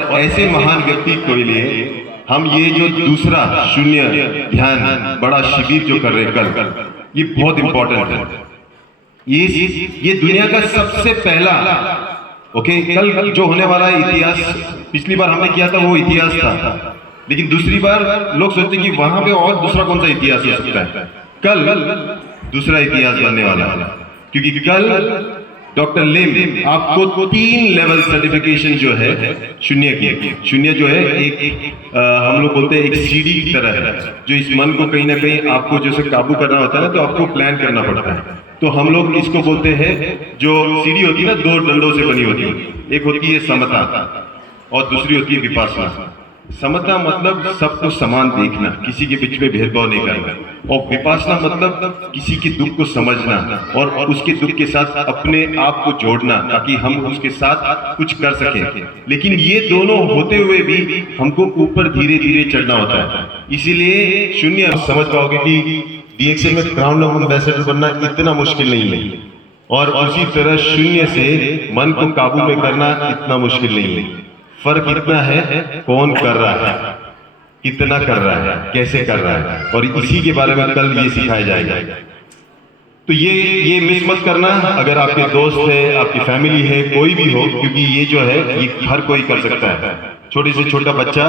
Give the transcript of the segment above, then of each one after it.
ऐसे महान व्यक्ति के लिए हम ये जो दूसरा शून्य ध्यान बड़ा शिविर जो कर रहे हैं कल, ये बहुत इंपॉर्टेंट है। ये दुनिया का सबसे पहला कल जो होने वाला है इतिहास, पिछली बार हमने किया था वो इतिहास था, लेकिन दूसरी बार लोग सोचते कि वहां पे और दूसरा कौन सा इतिहास हो सकता है। कल दूसरा इतिहास बनने वाला है, क्योंकि कल डॉक्टर लिम आपको 3 लेवल सर्टिफिकेशन जो है शून्य जो है एक हम लोग बोलते हैं एक सीढ़ी की तरह है, जो इस मन को कहीं ना कहीं आपको जैसे काबू करना होता है ना, तो आपको प्लान करना पड़ता है। तो हम लोग इसको बोलते हैं, जो सीढ़ी होती है ना 2 डंडों से बनी होती है, एक होती है समता और दूसरी होती है विपासना। समता मतलब सबको समान देखना, किसी के बीच में भेदभाव नहीं करना, और विपासना मतलब किसी के दुख को समझना और उसके दुख के साथ अपने आप को जोड़ना, ताकि हम उसके साथ कुछ कर सकें। लेकिन ये दोनों होते हुए भी हमको ऊपर धीरे धीरे चढ़ना होता है। इसीलिए शून्य समझ पाओगे कि डीएक्सएल में क्राउन ऑफ एम्बेसडर बनना इतना मुश्किल नहीं है, और उसी तरह शून्य से मन को काबू में करना इतना मुश्किल नहीं है। फर्क इतना है कौन कर रहा है, कितना कर रहा है, कैसे कर रहा है, और इसी के बारे में कल ये सिखाया जाएगा। तो ये मिस मत करना। अगर आपके दोस्त है, आपकी फैमिली है, कोई भी हो, क्योंकि ये जो है ये हर कोई कर सकता है। छोटे से छोटा बच्चा,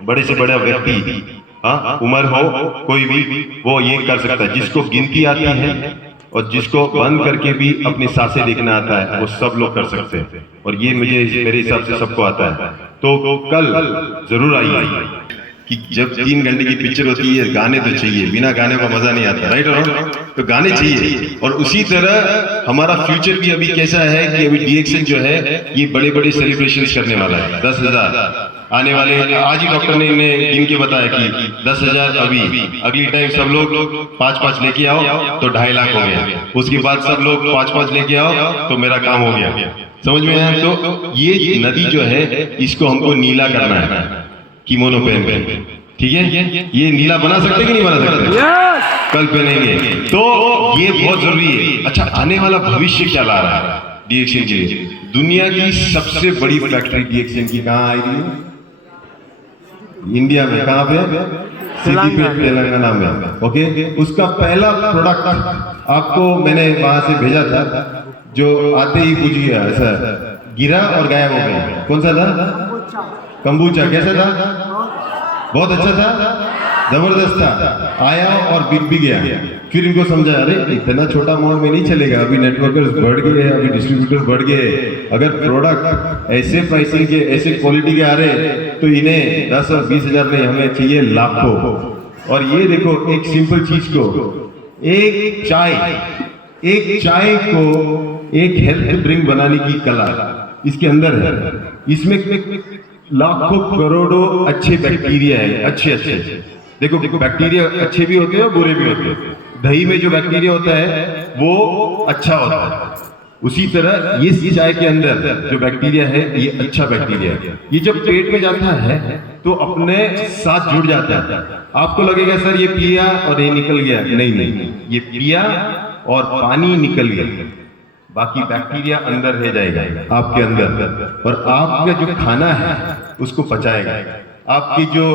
बड़े से बड़ा व्यक्ति, हाँ उम्र हो कोई भी, वो ये कर सकता है। जिसको गिनती आती है और जिसको बंद करके भी अपनी सांसें देखना आता है, वो सब लोग कर सकते हैं, और ये मेरे हिसाब से सबको आता है। तो कल जरूर आइए, कि जब 3 घंटे की पिक्चर होती है गाने तो चाहिए, बिना गाने का मजा नहीं आता, राइट और तो गाने चाहिए। और उसी तरह हमारा फ्यूचर भी अभी कैसा है कि अभी डीएक्सएल जो है ये बड़े बड़े सेलिब्रेशन करने वाला है। 10,000 आने वाले, आज ही डॉक्टर ने इन्हें गिन के बताया कि 10,000 अभी, अगली टाइम सब लोग 5-5 लेके आओ तो 2.5 लाख हो गया, उसके बाद सब लोग 5-5 लेके आओ तो मेरा काम हो गया। समझ में आया? तो ये नदी जो है इसको हमको नीला करना है, किमोनो पहन के, ठीक है? ये नीला बना सकते कि नहीं बना सकते? कल पहनेंगे, तो ये बहुत जरूरी है। अच्छा, आने वाला भविष्य क्या ला रहा है डीएक्सएल के लिए? दुनिया की सबसे बड़ी फैक्ट्री डीएक्सएल की कहाँ आएगी? इंडिया में। कहाँ पे? सिद्दीपेट, तेलंगाना में। ओके, उसका पहला प्रोडक्ट आपको मैंने वहां से भेजा था, जो आते ही पूछ गया, ऐसा गिरा और गायब हो गया। कौन सा था? कंबूचा। कैसा था? बहुत अच्छा था, जबरदस्त था। आया और बिक भी गया। फिर इनको समझा, अरे इतना छोटा मॉल में नहीं चलेगा, अभी नेटवर्कर्स बढ़ गए, अभी डिस्ट्रीब्यूटर्स बढ़ गए। अगर प्रोडक्ट ऐसे प्राइसिंग के, ऐसे क्वालिटी के आ रहे, तो इन्हें 10 और 20 हजार नहीं, हमें चाहिए लाखों। और ये देखो, एक सिंपल चीज को, एक चाय को एक हेल्थ ड्रिंक बनाने की कला इसके अंदर है। इसमें लाखों करोड़ों अच्छे बैक्टीरिया है, अच्छे। देखो बैक्टीरिया अच्छे भी होते हैं और बुरे भी होते हैं। दही में जो बैक्टीरिया होता है वो अच्छा होता है, उसी तरह ये चाय के अंदर जो बैक्टीरिया है ये अच्छा बैक्टीरिया है। ये जब पेट में जाता है तो अपने साथ जुड़ जाता है। आपको लगेगा सर ये पिया और ये निकल गया, नहीं, ये पिया और पानी निकल गया, बाकी बैक्टीरिया अंदर रह जाएगा आपके अंदर, और आपका जो खाना है उसको पचाएगा, आपकी जो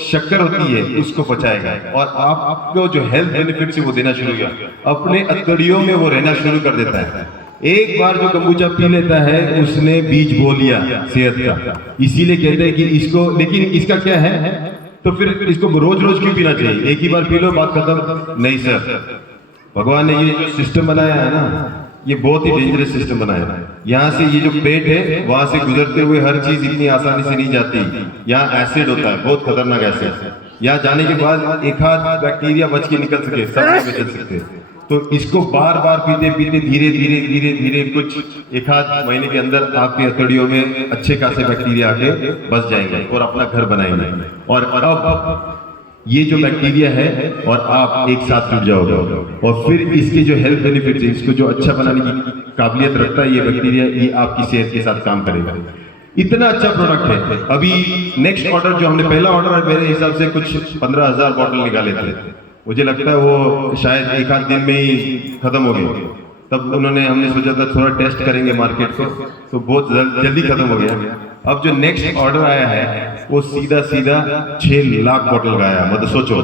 शक्कर होती है उसको पचाएगा, और आपको जो हेल्थ बेनिफिट है वो देना शुरू किया। अपने अतड़ियों में वो रहना शुरू कर देता है। एक बार जो कंबूचा पी लेता है उसने बीज बो लिया सेहत का। इसीलिए कहते हैं कि इसको, लेकिन इसका क्या है, तो फिर इसको रोज रोज क्यों पीना चाहिए? एक ही बार पी लो, बात खत्म। नहीं सर, भगवान ने ये जो सिस्टम बनाया है ना, ये बहुत ही डेंजरस सिस्टम बनाया है। यहाँ से ये जो पेट है वहां से गुजरते हुए हर चीज इतनी आसानी से नहीं जाती। यहाँ एसिड होता है, बहुत खतरनाक एसिड। यहाँ जाने के बाद एक आध बैक्टीरिया बच के निकल सके, सब बच सकते। तो इसको बार बार पीते पीते धीरे धीरे कुछ एक आध महीने के अंदर आपके अतड़ियों में अच्छे खासे बैक्टीरिया आके बस जाएंगे और अपना घर बनाएंगे। और अब ये जो बैक्टीरिया है और आप एक साथ जुड़ जाओगे, और फिर इसके जो हेल्थ बेनिफिट्स है, इसको जो अच्छा बनाने की काबिलियत रखता है ये बैक्टीरिया, ये आपकी सेहत के साथ काम करेगा। इतना अच्छा प्रोडक्ट है। अभी नेक्स्ट ऑर्डर जो हमने, पहला ऑर्डर मेरे हिसाब से कुछ 15,000 बॉटल निकाले थे। मुझे लगता है वो शायद एक आध दिन में ही खत्म हो गए। तब हमने सोचा था थोड़ा टेस्ट करेंगे मार्केट को, तो बहुत जल्दी खत्म हो गया। अब जो नेक्स्ट ऑर्डर आया है वो सीधा 6 लाख बोतल का आया। मतलब सोचो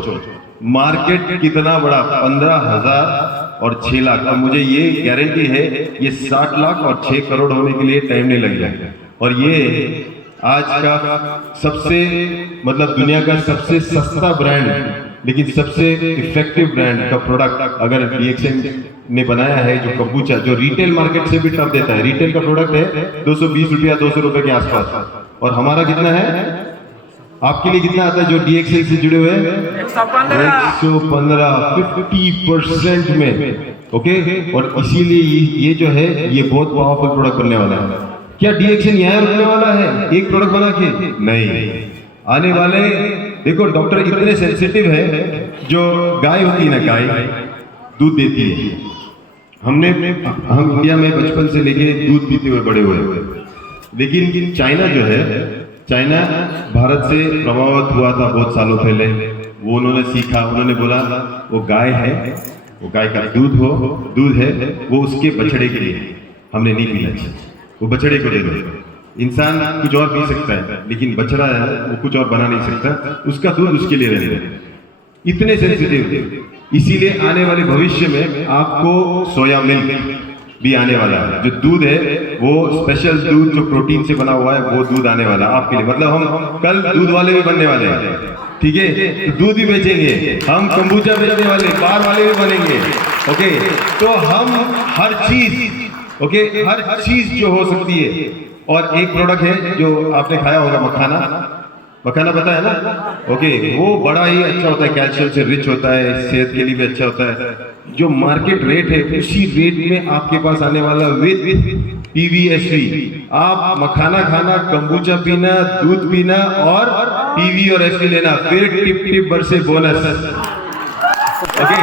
मार्केट कितना बड़ा, 15,000 और 6 लाख। अब मुझे ये गारंटी है ये 60 लाख और 6 करोड़ होने के लिए टाइम नहीं लग जाएगा। और ये आज का सबसे मतलब दुनिया का सबसे सस्ता ब्रांड लेकिन सबसे इफेक्टिव ब्रांड का प्रोडक्ट अगर डीएक्सएन ने बनाया है, जो कंबूचा जो रिटेल मार्केट से भी टफ देता है। रिटेल का प्रोडक्ट है 220 रुपया 200 रुपए के आसपास, और हमारा कितना है, आपके लिए कितना आता है जो डीएक्सएन से जुड़े हुए हैं? 115 50% में। ओके, और इसीलिए ये जो है ये बहुत पावरफुल प्रोडक्ट बनने वाला है। क्या डीएक्सएन यहाँ रुकने वाला है एक प्रोडक्ट बना के? नहीं, आने वाले देखो डॉक्टर इतने सेंसिटिव है। जो गाय होती है ना, गाय दूध देती है। हम इंडिया में बचपन से लेके दूध पीते हुए बड़े हुए, लेकिन चाइना जो है, चाइना भारत से प्रभावित हुआ था बहुत सालों पहले। वो उन्होंने सीखा, उन्होंने बोला वो गाय है, वो गाय का दूध है वो उसके बछड़े के लिए, हमने नहीं पीना चाहिए, वो बछड़े को दे दो। इंसान कुछ और पी सकता है लेकिन बछड़ा है वो कुछ और बना नहीं सकता, उसका दूध उसके लिए रहने दो। इतने सेंसिटिव। इसीलिए आने वाले भविष्य में आपको सोया मिल्क भी आने वाला है। जो दूध है वो स्पेशल दूध जो प्रोटीन से बना हुआ है वो दूध आने वाला है आपके लिए। मतलब हम कल दूध वाले भी बनने वाले हैं, ठीक है? तो दूध भी बेचेंगे हम, कंबूचा बेचने वाले, बार वाले भी बनेंगे। ओके, तो हम हर चीज जो हो सकती है। और एक प्रोडक्ट है जो आपने खाया होगा, मखाना पता है ना? ओके, वो बड़ा ही अच्छा होता है, कैल्शियम से रिच होता है, सेहत के लिए भी अच्छा होता है। जो मार्केट रेट है उसी रेट में आपके पास आने वाला विद पीवीएसवी। आप मखाना खाना, कंबूचा पीना, दूध पीना और पीवी और एसवी लेना, फिर टिप भर से बोनस। ओके,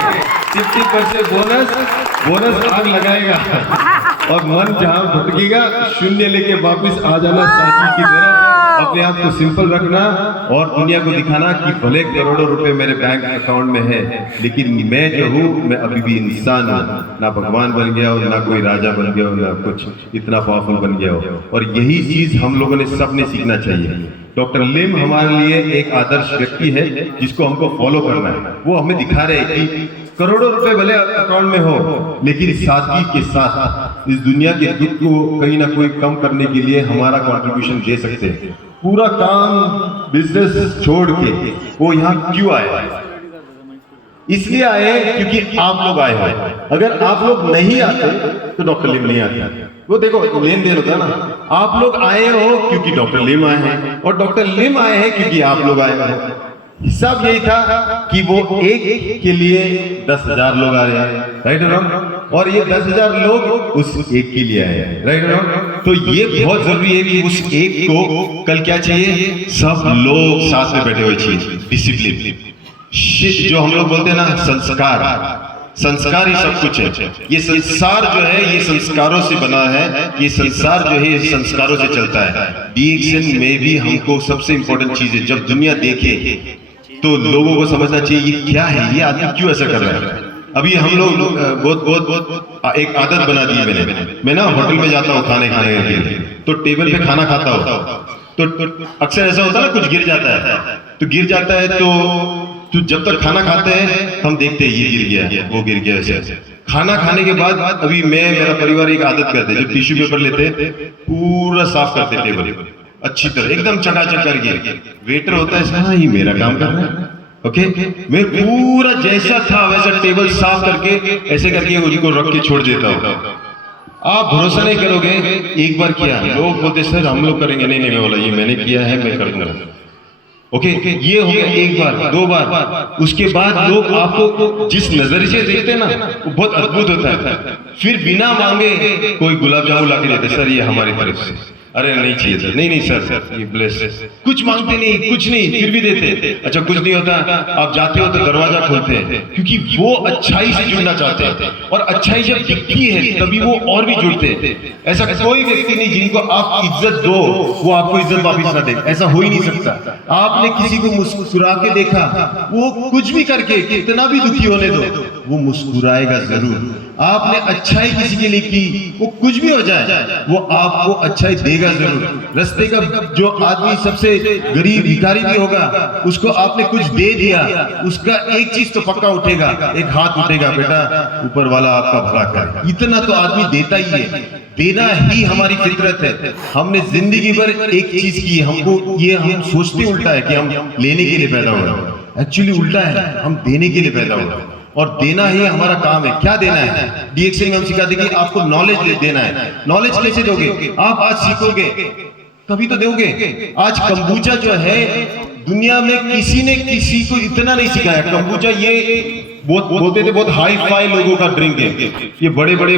टिप भर से बोनस आग लगाएगा और मन जहां भटकेगा शून्य लेके वापस आ जाना साथी की तरह। अपने आप को सिंपल रखना और दुनिया को दिखाना कि भले करोड़ों रुपए मेरे बैंक अकाउंट में है लेकिन मैं जो हूँ मैं अभी भी इंसान हूँ। ना भगवान बन गया हो, ना कोई राजा बन गया हो, ना कुछ इतना पावरफुल बन गया हो। और यही चीज हम लोगों ने सबने सीखना चाहिए। डॉक्टर लिम हमारे लिए एक आदर्श व्यक्ति है जिसको हमको फॉलो करना है। वो हमें दिखा रहे हैं कि करोड़ों रुपए भले अकाउंट में हो लेकिन सादगी के साथ इस दुनिया के दुख को कहीं ना कोई कम करने के लिए हमारा कंट्रीब्यूशन दे सकते हैं। पूरा काम बिजनेस छोड़ के वो यहाँ क्यों आए? इसलिए आए क्योंकि आप लोग आए हैं। अगर आप लोग नहीं आते तो डॉक्टर लिम नहीं आते। वो देखो लेन देन होता है ना। आप लोग आए हो क्योंकि डॉक्टर लिम आए हैं और डॉक्टर लिम आए हैं क्योंकि आप लोग आए हैं। हिसाब यही था कि वो एक के लिए 10,000 लोग आ रहे हैं, राइट रॉन्ग? और ये 10,000 लोग उस एक के लिए आए हैं, राइट रॉन्ग? तो ये बहुत जरूरी है कि उस एक को कल क्या चाहिए? सब लोग साथ में बैठे हुए चाहिए। डिसिप्लिन, जो हम लोग बोलते हैं ना, संस्कार ही सब कुछ है। ये संसार जो है ये संस्कारों से बना है। ये संसार जो है ये संस्कारों से चलता है। डीएक्सएन में भी हमको सबसे इंपॉर्टेंट चीज है, जब दुनिया देखे तो लोगों को समझना चाहिए ये क्या है, ये आदमी क्यों ऐसा कर रहा है। अभी हम लोग बहुत एक आदत बना दी है मैं ना होटल में जाता हूँ खाने के लिए, तो टेबल पे खाना खाता हूँ तो अक्सर ऐसा होता है ना, कुछ गिर जाता है तो जब तक खाना खाते हैं हम देखते हैं ये गिर गया वो गिर गया। ऐसे खाना खाने के बाद अभी मेरा परिवार एक आदत करते हैं, जब टिश्यू पेपर लेते हैं पूरा साफ करते टेबल अच्छी तरह एकदम चकाचक करके। वेटर होता है हाँ ये मेरा काम कर रहा है, ओके मैं पूरा जैसा था वैसा टेबल साफ करके ऐसे करके उनको रख के छोड़ देता हूँ। आप भरोसा नहीं करोगे, एक बार किया, लोग बोलते सर हम लोग करेंगे, नहीं मैं बोला ये मैंने किया है मैं कर दूंगा। ओके ये हो गया एक बार, दो बार, उसके बाद लोग आपको जिस नजरिए से देखते हैं ना वो बहुत अद्भुत होता है। फिर बिना मांगे कोई गुलाब जामुन ला के देते, सर ये हमारी तरफ से। अरे नहीं चाहिए सर, नहीं सर ये ब्लेस, कुछ मांगते नहीं कुछ नहीं फिर भी देते। अच्छा कुछ नहीं होता, आप जाते हो तो दरवाजा खोलते हैं क्योंकि वो अच्छाई से जुड़ना चाहते हैं और अच्छाई जब दिखती है तभी वो और भी जुड़ते हैं। ऐसा कोई व्यक्ति नहीं जिनको आप इज्जत दो वो आपको इज्जत वापस ना दे, ऐसा हो ही नहीं सकता। आपने किसी को मुस्कुरा के देखा, वो कुछ भी करके कितना भी दुखी होने दो वो मुस्कुराएगा जरूर। आपने अच्छाई किसी के लिए की, वो कुछ भी हो जाए वो आपको अच्छाई दे देगा जरूर। रास्ते का जो आदमी सबसे गरीब भिखारी भी होगा, उसको आपने कुछ दे दिया, उसका एक चीज तो पक्का उठेगा, एक हाथ उठेगा, बेटा ऊपर वाला आपका भला करे। इतना तो आदमी देता ही है, देना ही हमारी फितरत है। हमने जिंदगी भर एक चीज की, हमको ये हम सोचते उल्टा है कि हम लेने के लिए पैदा हुए, एक्चुअली उल्टा है, हम देने के लिए पैदा हुए और देना ही हमारा काम है। क्या देना है? DXN में हम सिखाते हैं कि आपको नॉलेज देना है। नॉलेज कैसे दोगे? आप आज सीखोगे तभी तो दोगे। आज कंबूचा जो है, दुनिया में किसी ने किसी को इतना नहीं सिखाया। कंबूचा ये बहुत बोलते थे, बहुत हाई फाई लोगों का ड्रिंक है। ये बड़े बड़े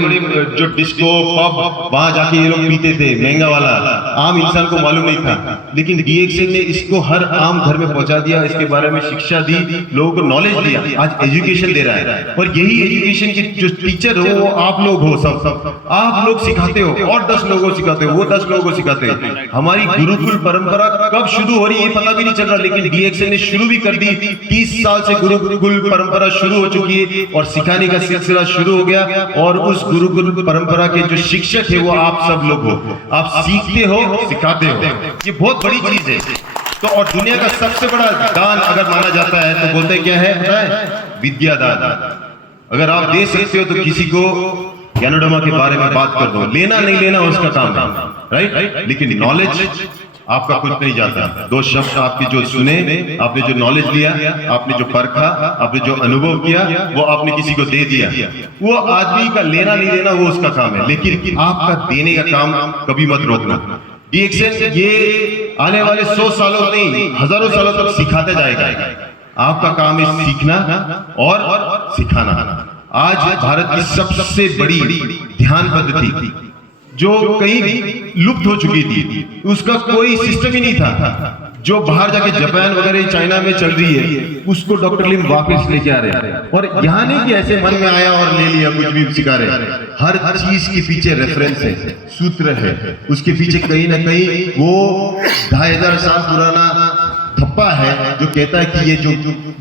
जो डिस्को पब, वहां जाके ये लोग पीते थे, महंगा वाला, आम इंसान को मालूम नहीं था। लेकिन DXN ने इसको हर आम घर में पहुंचा दिया, इसके बारे में शिक्षा दी, लोगों को नॉलेज दिया, आज एजुकेशन दे रहा है। और यही एजुकेशन की जो टीचर हो वो आप लोग हो, सब आप लोग सिखाते हो और 10 लोगों को सिखाते हो, वो 10 लोगों को सिखाते हो। हमारी गुरुकुल परंपरा कब शुरू हो रही है ये पता भी नहीं चल रहा, लेकिन DXN ने शुरू भी कर दी। 30 साल से गुरुकुल परंपरा शुरू हो चुकी है और सिखाने का सिलसिला शुरू हो गया। और उस गुरुकुल परंपरा के जो शिक्षक है वो आप सब लोग हो। आप सीखते हो, सिखाते हो, ये बहुत बड़ी चीज है। तो और दुनिया का सबसे बड़ा दान अगर माना जाता है तो बोलते क्या है? विद्या दान। अगर आप दे सकते हो तो किसी को ज्ञानोडमा के बारे में बात कर दो, लेना नहीं लेना उसका काम है, राइट। लेकिन नॉलेज आपका कुछ नहीं जाता। 2 शब्द आपके जो सुने, आपने जो नॉलेज लिया, आपने जो परखा, आपने जो अनुभव किया, वो आपने किसी को दे दिया। वो आदमी का लेना नहीं लेना वो उसका काम है, लेकिन आपका देने का काम कभी मत रोकना। DXN ये आने वाले 100 सालों नहीं, हजारों सालों तक सिखाते जाएगा। आपका काम है सीखना और सिखाना। आज भारत की सबसे बड़ी ध्यान पद्धति जो कहीं लुप्त हो चुकी थी, उसका कोई सिस्टम ही नहीं था, जो बाहर जाके जापान वगैरह चाइना में चल रही है, उसको डॉक्टर लिम वापस लेके आ रहे हैं। और यहाँ नहीं कि ऐसे मन में आया और ले लिया, कुछ भी सिखा रहे। हर चीज के पीछे रेफरेंस है, सूत्र है, उसके पीछे कहीं ना कहीं वो 2500 साल पुराना थप्पा है जो कहता है कि ये जो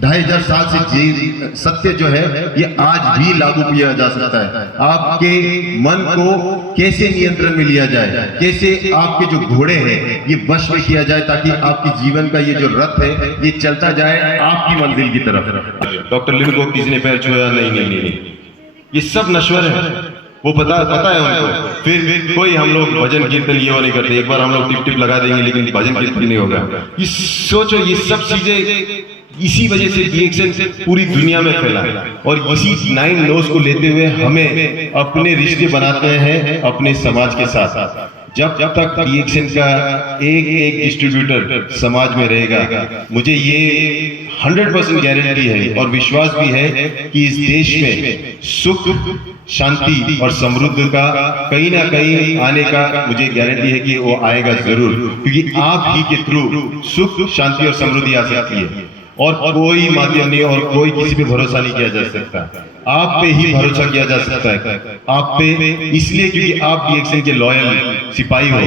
2500 साल से सत्य जो है ये आज भी लागू किया जा सकता है। आपके मन को कैसे नियंत्रण में लिया जाए, कैसे आपके जो घोड़े हैं ये वश में किया जाए, ताकि आपके जीवन का ये जो रथ है ये चलता जाए आपकी मंजिल की तरफ। डॉक्टर लिम को किसी ने पैर छुआ? नहीं, ये सब नश्वर है, वो पता है उनको। फिर कोई हम लोग भजन कीर्तन ये नहीं करते। एक बार हम लोग टिप लगा देंगे लेकिन भजन कीर्तन नहीं होगा। ये सोचो, ये सब चीजें इसी वजह से DXN पूरी दुनिया में फैला है। और इसी 9 नोज को लेते हुए हमें अपने रिश्ते बनाते हैं अपने समाज के साथ। जब तक DXN का एक डिस्ट्रीब्यूटर समाज में रहेगा, मुझे ये 100% गारंटी है और विश्वास भी है कि इस देश में सुख, शांति और समृद्धि का कहीं ना कहीं आने का मुझे गारंटी है कि वो आएगा जरूर, क्योंकि आप ही के थ्रू सुख, शांति और समृद्धि आ सकती है। और कोई माध्यम नहीं और कोई किसी पे भरोसा नहीं किया जा सकता। आप पे ही भरोसा किया जा सकता है, आप पे, इसलिए क्योंकि आप DXN के लॉयल सिपाही हो।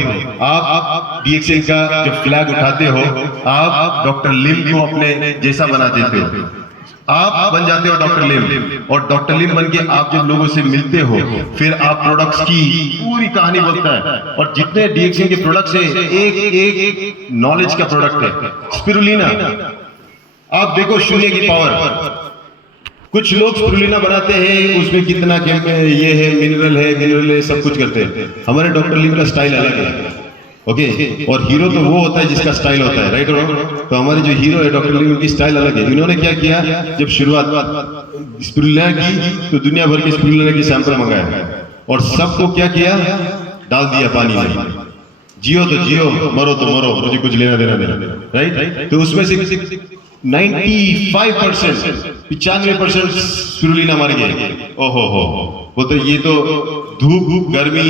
आप DXN का जो फ्लैग उठाते हो, आप डॉक्टर लिम को अपने जैसा बना देते हो, आप बन जाते हो डॉक्टर लिम। और डॉक्टर लिम बन के आप जब लोगों से मिलते हो, फिर आप प्रोडक्ट्स की पूरी कहानी बोलता है। और जितने DXN के प्रोडक्ट्स है, एक नॉलेज का प्रोडक्ट है। स्पिरुलिना, आप देखो शून्य की पावर। कुछ लोग स्पिरुलिना बनाते हैं, उसमें कितना ये है, मिनरल है, सब कुछ करते हैं। हमारे डॉक्टर लिम का स्टाइल अलग है, ओके। और हीरो तो वो होता है जिसका स्टाइल होता है, राइट और रॉन्ग। तो हमारे जो हीरो है डॉक्टर लिम की स्टाइल अलग है। इन्होंने क्या किया, जब शुरुआत स्पिरुलिना की तो दुनिया भर के स्पिरुलिना के सैंपल मंगाया और सबको क्या किया, डाल दिया पानी में। जियो तो जियो, मरो तो मरो, मुझे कुछ लेना देना नहीं, राइट। तो उसमें से 95% स्पिरुलिना मर गए। ओहो हो, वो तो ये तो धूप गर्मी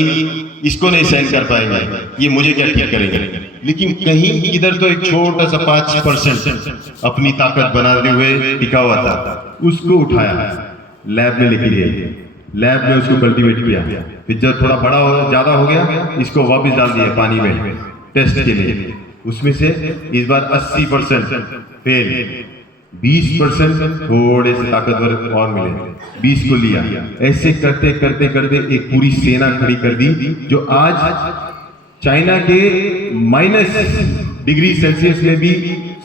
इसको नहीं सहन कर पाएंगे, ये मुझे क्या ठीक करेंगे। लेकिन कहीं इधर तो एक छोटा सा 5% अपनी ताकत बनाते हुए टिका हुआ था, उसको उठाया, लैब में लेके गया, लैब में उसको कल्टीवेट किया। फिर जब थोड़ा बड़ा हो, ज्यादा हो गया, इसको वापस डाल दिया पानी में टेस्ट के लिए। उसमें से इस बार 80% फेल, 20% थोड़े से ताकतवर और मिले, 20 को लिया। ऐसे करते करते करते एक पूरी सेना खड़ी कर दी, जो आज चाइना के -डिग्री सेल्सियस में भी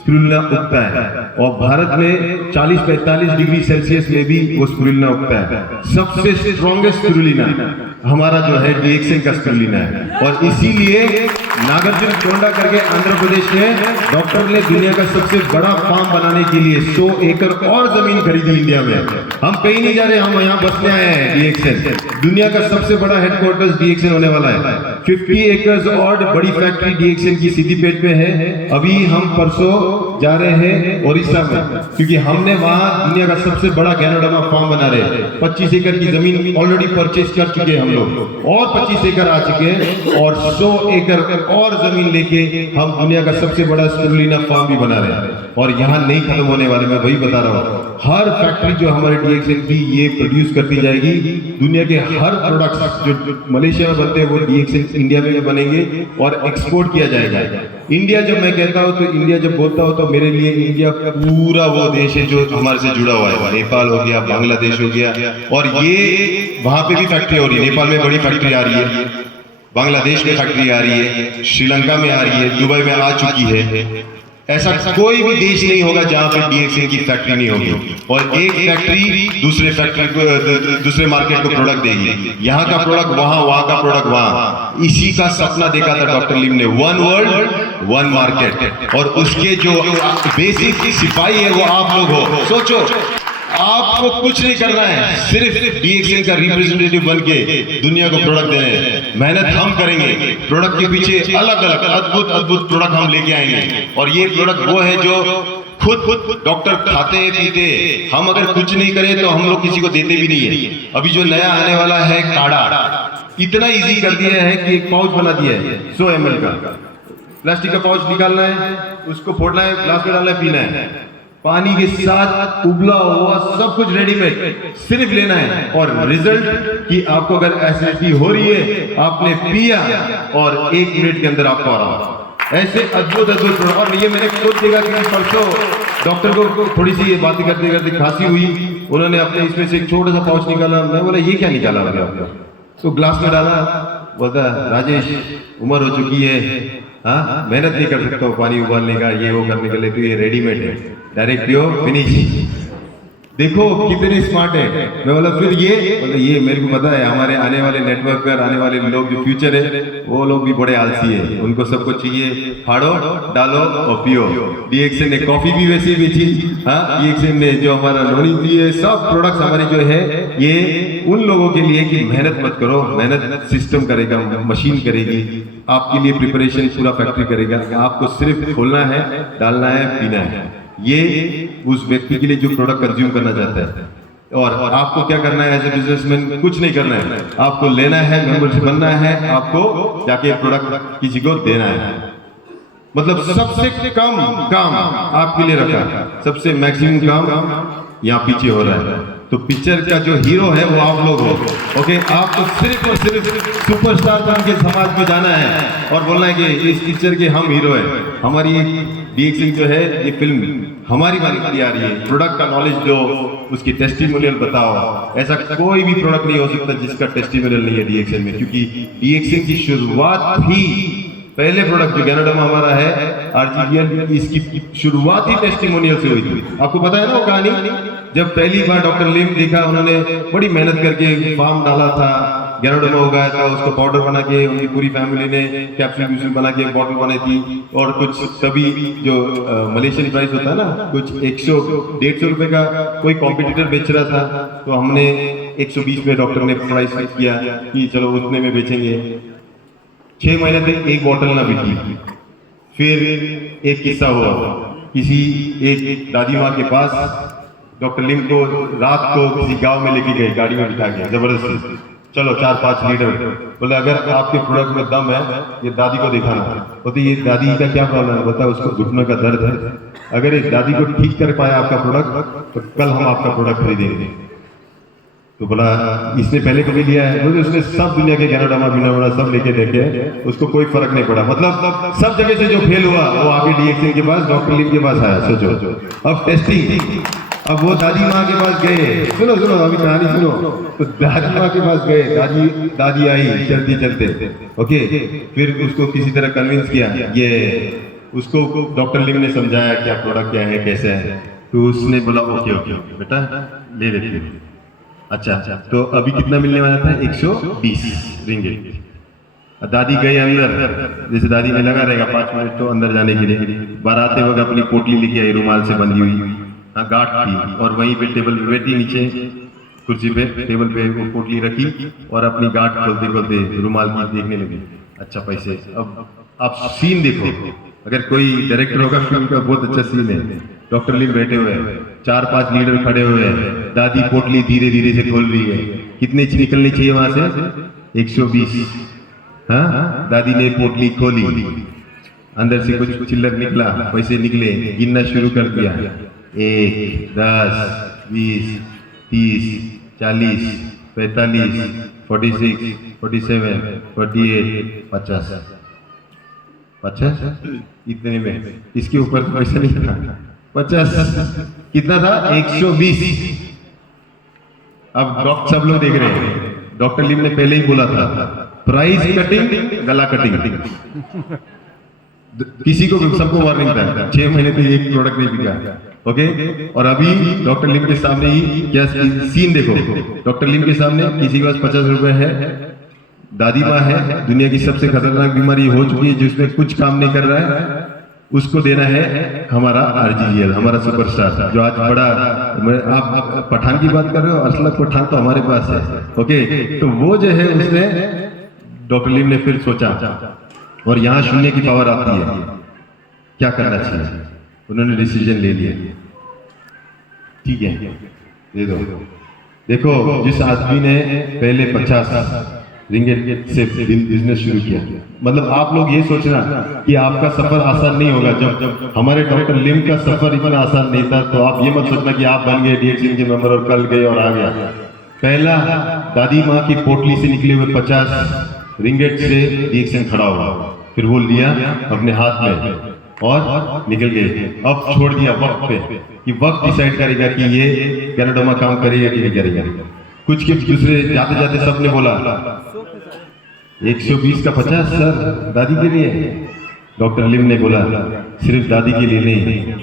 स्पिरुलिना उगता है और भारत में 40-45 डिग्री सेल्सियस में भी वो स्पिरुलिना उगता है। सबसे स्ट्रॉन्गेस्ट स्पिरुलिना हमारा जो है डीएक्सएन का स्पिरुलिना है और इसीलिए नागार्जुनकोंडा करके आंध्र प्रदेश में डॉक्टर ने दुनिया का सबसे बड़ा फार्म बनाने के लिए 100 एकड़ और जमीन खरीदी इंडिया में। हम कहीं नहीं जा रहे, हम यहाँ बसने आए हैं। डीएक्सएन दुनिया का सबसे बड़ा हेडक्वार्टर्स डीएक्सएन होने वाला है। 50 एकड़ और बड़ी फैक्ट्री डीएक्सएन की सिद्दीपेट में है। अभी हम परसों जा रहे हैं ओडिशा में, क्योंकि हमने वहां दुनिया का सबसे बड़ा गैनोडर्मा फार्म बना रहे हैं। 25 एकड़ की जमीन ऑलरेडी परचेज कर चुके हैं हम लोग और 25 एकड़ आ चुके हैं और 100 एकड़ और जमीन लेके हम दुनिया का सबसे बड़ा स्पिरुलिना फार्म भी बना रहे हैं और यहाँ नहीं खत्म होने वाले। मैं वही बता रहा हूँ, हर फैक्ट्री जो हमारे डीएक्सएन की ये प्रोड्यूस करती जाएगी। दुनिया के हर प्रोडक्ट्स जो मलेशिया में बनते हैं वो डीएक्सएन इंडिया में बनेंगे और एक्सपोर्ट किया जाएगा। इंडिया जब मैं कहता हूँ तो इंडिया जब बोलता हूँ तो मेरे लिए इंडिया पूरा वो देश है जो हमारे से जुड़ा हुआ है। नेपाल हो गया, बांग्लादेश हो गया और ये वहां पे भी फैक्ट्री हो रही है। नेपाल में बड़ी फैक्ट्री आ रही है, बांग्लादेश में फैक्ट्री आ रही है, श्रीलंका में आ रही है, दुबई में आ चुकी है। ऐसा कोई भी देश नहीं होगा जहां पे डीएक्सएन की फैक्ट्री नहीं होगी और एक फैक्ट्री दूसरे फैक्ट्री को दूसरे मार्केट को प्रोडक्ट देगी। यहाँ का प्रोडक्ट वहां, वहां का प्रोडक्ट वहां। इसी का सपना देखा था डॉक्टर लिम ने, 1 वर्ल्ड 1 मार्केट। और उसके जो बेसिक सिपाही है वो आप लोग हो। सोचो, आपको कुछ नहीं करना है, सिर्फ डीएक्सएन का रिप्रेजेंटेटिव बन के दुनिया को प्रोडक्ट देने हैं। मेहनत हम करेंगे, प्रोडक्ट के पीछे अलग अलग अद्भुत प्रोडक्ट हम लेके आएंगे और ये प्रोडक्ट वो है जो खुद डॉक्टर खाते हैं, पीते हैं। हम अगर कुछ नहीं करें तो हम लोग किसी को देते भी नहीं है। अभी जो नया आने वाला है काढ़ा, इतना इजी कर दिया है कि एक पाउच बना दिया है 100 ml का। प्लास्टिक का पाउच निकालना है, उसको फोड़ना है, ग्लास में डालना है, पीना है। पानी के साथ उबला हुआ सब कुछ रेडीमेड, सिर्फ लेना है और रिजल्ट कि आपको अगर एसिडिटी हो रही है, आपने पिया और 1 मिनट के अंदर आपको आराम। ऐसे अद्भुत प्रोडक्ट। और ये मैंने खुद देखा कि परसों डॉक्टर को थोड़ी सी ये बातें करते करते खांसी हुई, उन्होंने अपने इसमें से एक छोटा सा पाउच निकाला। मैं बोला ये क्या निकाला हो गया? तो ग्लास में डाला, बोलता राजेश उम्र हो चुकी है, हाँ मेहनत नहीं कर सकता हूँ पानी उबालने का, ये वो करने के लिए, तो ये रेडीमेड है, डायरेक्ट पियो फिनिश। देखो कितने स्मार्ट है। मैं बोला फिर ये मेरे को पता है हमारे आने वाले नेटवर्क पर आने वाले लोग जो फ्यूचर है वो लोग भी बड़े आलसी है। उनको सबको चाहिए फाड़ो डालो और पियो। डीएक्सएन ने कॉफी भी वैसे बेची, हाँ डीएक्सएन ने जो हमारा नोनी दी है, सब प्रोडक्ट्स हमारे जो है ये उन लोगों के लिए कि मेहनत मत करो, मेहनत सिस्टम करेगा, मशीन करेगी आपके लिए, प्रिपरेशन पूरा फैक्ट्री करेगा। आपको सिर्फ खोलना है, डालना है, पीना है। ये उस व्यक्ति के लिए जो प्रोडक्ट कंज्यूम करना चाहता है। और आपको क्या करना है एज ए बिजनेसमैन? कुछ नहीं करना है, आपको लेना है, मेंबरशिप बनना है, आपको जाके प्रोडक्ट किसी को देना है। मतलब सबसे कम काम आपके लिए रखा, सबसे मैक्सिमम काम यहाँ पीछे हो रहा है। तो पिक्चर का जो हीरो है वो आप लोग हो। ओके, आपको सिर्फ और सिर्फ सुपरस्टार बन के समाज में जाना है और बोलना है कि इस पिक्चर के हम हीरो हैं। हमारी डीएक्सएन जो है ये फिल्म हमारी बनती आ रही है। प्रोडक्ट का नॉलेज दो, उसकी टेस्टिमोनियल बताओ। ऐसा कोई भी प्रोडक्ट नहीं हो सकता जिसका टेस्टिमोनियल नहीं है डीएक्सएन में, क्योंकि डीएक्सएन की शुरुआत ही, पहले प्रोडक्ट जो गैनोडर्मा हमारा है आरजीवीएल, इसकी शुरुआत ही टेस्टिमोनियल से हुई थी। आपको पता है ना वो कहानी? जब पहली बार डॉक्टर लिम देखा, उन्होंने बड़ी मेहनत करके फार्म डाला था, गैनोडर्मा उगाया था, उसको पाउडर बना के उनकी पूरी फैमिली ने कैप्सूल बना के बॉटल बनाई थी। और कुछ तभी जो मलेशियन प्राइस होता है ना, कुछ 100-150 रुपए का कोई कॉम्पिटिटर बेच रहा था, तो हमने 120 में डॉक्टर ने प्राइस फिक्स किया कि चलो उतने में बेचेंगे। 6 महीने तक एक बॉटल ना बिकी। फिर एक किस्सा हुआ, किसी एक दादी माँ के पास डॉक्टर लिम को रात को किसी गांव में लेके गए, गाड़ी में बिठा के जबरदस्ती, चलो 4-5 लीटर। बोले अगर आपके प्रोडक्ट में दम है ये दादी को दिखाना। बोलते ये दादी का क्या प्रॉब्लम है? बोलता उसको घुटनों का दर्द है, अगर इस दादी को ठीक कर पाया आपका प्रोडक्ट तो कल हम आपका प्रोडक्ट खरीदेंगे। तो बोला इसने पहले कभी लिया है? बोले उसने सब दुनिया के गैनोडर्मा बिनाडर्मा सब लेके देखे, उसको कोई फर्क नहीं पड़ा। मतलब सब जगह से जो फेल हुआ वो आगे डीएक्सएन के पास, डॉक्टर लिम के पास आया। सोचो अब टेस्टिंग अब वो दादी माँ के पास गए, सुनो सुनो अभी कहानी सुनो। तो दादी माँ के पास गए, दादी आई चलते चलते, ओके। फिर उसको किसी तरह कन्विंस किया, ये उसको डॉक्टर लिम ने समझाया क्या प्रोडक्ट क्या है कैसे है। तो उसने बोला ओके ओके बेटा ले लेते हैं। अच्छा तो अभी कितना मिलने वाला था? 120 रिंगिट। दादी गई अंदर, जैसे दादी ने लगा रहेगा 5 मिनट तो अंदर जाने के लिए। बाराते वक्त अपनी पोटली लेके आई, रुमाल से बंधी हुई, हाँ गांठ थी, और वहीं पे टेबल पे बैठी, नीचे कुर्सी पे टेबल पे वो पोटली रखी और अपनी गांठ खोलते खोलते रुमाल की देखने लगी। अच्छा पैसे। अब आप सीन देखो, अगर कोई डायरेक्टर होगा फिल्म का, बहुत अच्छा सीन है। डॉक्टर लिम बैठे हुए हैं, 4-5 लीडर खड़े हुए हैं, दादी पोटली धीरे धीरे से खोल रही है। कितने निकलनी चाहिए वहां से? 120। हाँ, दादी ने पोटली खोली, अंदर से कुछ चिल्लर निकला, पैसे निकले, गिनना शुरू कर दिया। 1, 10, 20, 30, 40, 45, 46, 47, 48, 50। 50 इतने में, इसके ऊपर तो पैसा नहीं था। 50 कितना था? 120। अब सब लोग देख रहे हैं, डॉक्टर लिम ने पहले ही बोला था प्राइस कटिंग, गला कटिंग। किसी को सबको वार्निंग था, 6 महीने तक एक प्रोडक्ट नहीं बिका, ओके। और अभी डॉक्टर लिम के सामने ही क्या सीन देखो, डॉक्टर लिम के सामने किसी के पास 50 रुपए है, दादी माँ है, दुनिया की सबसे खतरनाक बीमारी हो चुकी है जिसमें कुछ काम नहीं कर रहा है, उसको देना है हमारा RGGL, हमारा सुपरस्टार जो आज बड़ा। आप पठान की बात कर रहे हो, असलक पठान तो हमारे पास है, ओके। तो वो जो है उसने, डॉक्टर लिम ने फिर सोचा, और यहाँ शून्य की पावर आती है, क्या करना चाहिए। उन्होंने डिसीजन ले लिया, ठीक है दे दो। देखो जिस आदमी ने पहले 50 रिंगिट से बिजनेस शुरू किया, मतलब आप लोग ये सोचना कि आपका सफर आसान नहीं होगा। जब हमारे डॉक्टर लिम का सफर इतना आसान नहीं था, तो आप ये मत सोचना कि आप बन गए DXN के मेंबर और कल गए और आ गया। पहला दादी माँ की पोटली से निकले हुए 50 रिंगिट से DXN खड़ा हुआ, फिर वो लिया अपने हाथ में और निकल गए। अब छोड़ दिया वक्त पे, कि वक्त डिसाइड करेगा कि ये कैनाडोमा काम करेगा कि नहीं करेगा। कुछ दूसरे जाते जाते सबने बोला 120 का 50 सर दादी के लिए। डॉक्टर लिम ने बोला सिर्फ दादी के लिए नहीं,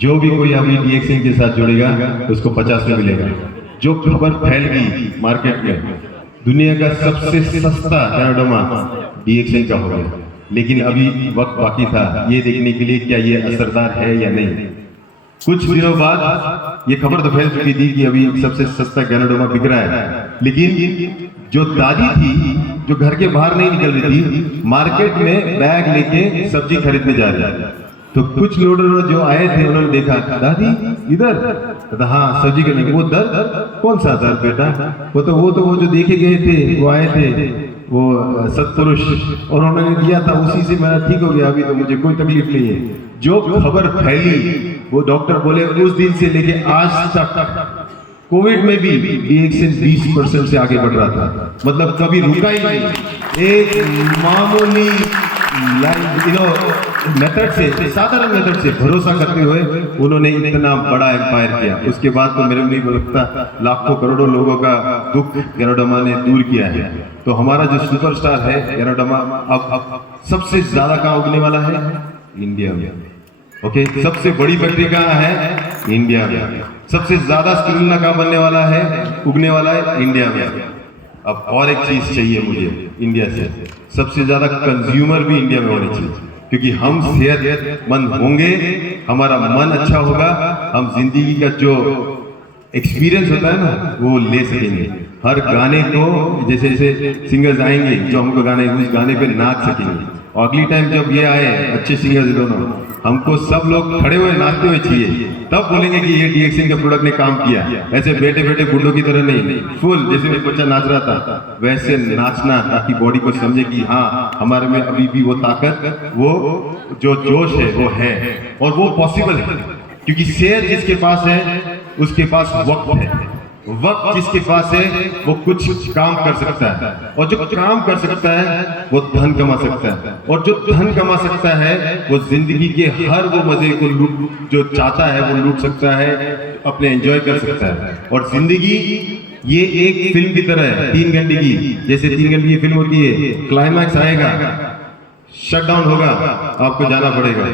जो भी कोई अभी DXN के साथ जुड़ेगा उसको 50 में मिलेगा। जो खबर फैल गई मार्केट में, दुनिया का सबसे सस्ता कैनाडोमा DXN का हो गया। लेकिन अभी वक्त बाकी था ये देखने के लिए क्या ये असरदार है या नहीं। कुछ दिनों बाद ये खबर तो फैल चुकी थी कि अभी सबसे सस्ता कैनाडोमा बिक रहा है, लेकिन जो दादी थी जो घर के बाहर नहीं निकल रही थी, मार्केट में बैग लेके सब्जी खरीदने जा रही थी। तो कुछ लोग जो आए थे उन्होंने देखा, दादी इधर, तो हाँ सब्जी के लिए। वो दर कौन सा दर बेटा? वो जो देखे गए थे, वो आए थे वो सत्पुरुष, और उन्होंने दिया था, उसी से मेरा ठीक हो गया, अभी तो मुझे कोई तकलीफ नहीं है। जो खबर फैली वो डॉक्टर बोले उस दिन से लेके आज तक कोविड में भी DXN 20% से आगे बढ़ रहा था, मतलब कभी रुका ही नहीं। एक मामूली मेथड से, साधारण मेथड से भरोसा करते हुए उन्होंने इतना बड़ा एम्पायर किया। उसके बाद तो मेरे नहीं लगता लाखों करोड़ों लोगों का दुख कैनाडोमा ने दूर किया है। तो हमारा जो सुपरस्टार है कैनाडोमा, अब सबसे ज्यादा कहाँ उगने वाला है? इंडिया में, ओके। सबसे बड़ी फैक्ट्री कहाँ है? इंडिया में। सबसे ज्यादा स्पिरुलिना कहाँ बनने वाला है, उगने वाला है? इंडिया में। अब और एक चीज चाहिए मुझे इंडिया से, सबसे ज्यादा कंज्यूमर भी इंडिया में होने चाहिए, क्योंकि हम सेहतमंद होंगे, हमारा मन अच्छा होगा, हम जिंदगी का जो एक्सपीरियंस होता है ना वो ले सकेंगे। हर गाने को जैसे जैसे सिंगर्स आएंगे जो हमको गाने, उस गाने पे नाच सकेंगे। अगली टाइम जब ये आए अच्छे सिंगर्स दोनों, हमको सब लोग खड़े हुए नाचते हुए चाहिए, तब बोलेंगे कि ये DXN के प्रोडक्ट ने काम किया। ऐसे बैठे बैठे गुड्डों की तरह नहीं, फुल जैसे मेरे बच्चा नाच रहा था वैसे नाचना, ताकि बॉडी को समझे कि हाँ हमारे में अभी भी वो ताकत, वो जो जोश है वो है, और वो पॉसिबल है। क्योंकि सेहत जिसके पास है उसके पास वक्त है, वक्त जिसके पास है वो कुछ काम कर सकता है, और जो काम कर सकता है वो धन कमा सकता है, और जो धन कमा सकता है वो जिंदगी के हर वो मजे को जो चाहता है वो लूट सकता है। अपने एंजॉय कर सकता है। और जिंदगी ये एक फिल्म की तरह है, 3 घंटे की, जैसे 3 घंटे की फिल्म होती है, क्लाइमैक्स आएगा, शटडाउन होगा, आपको जाना पड़ेगा।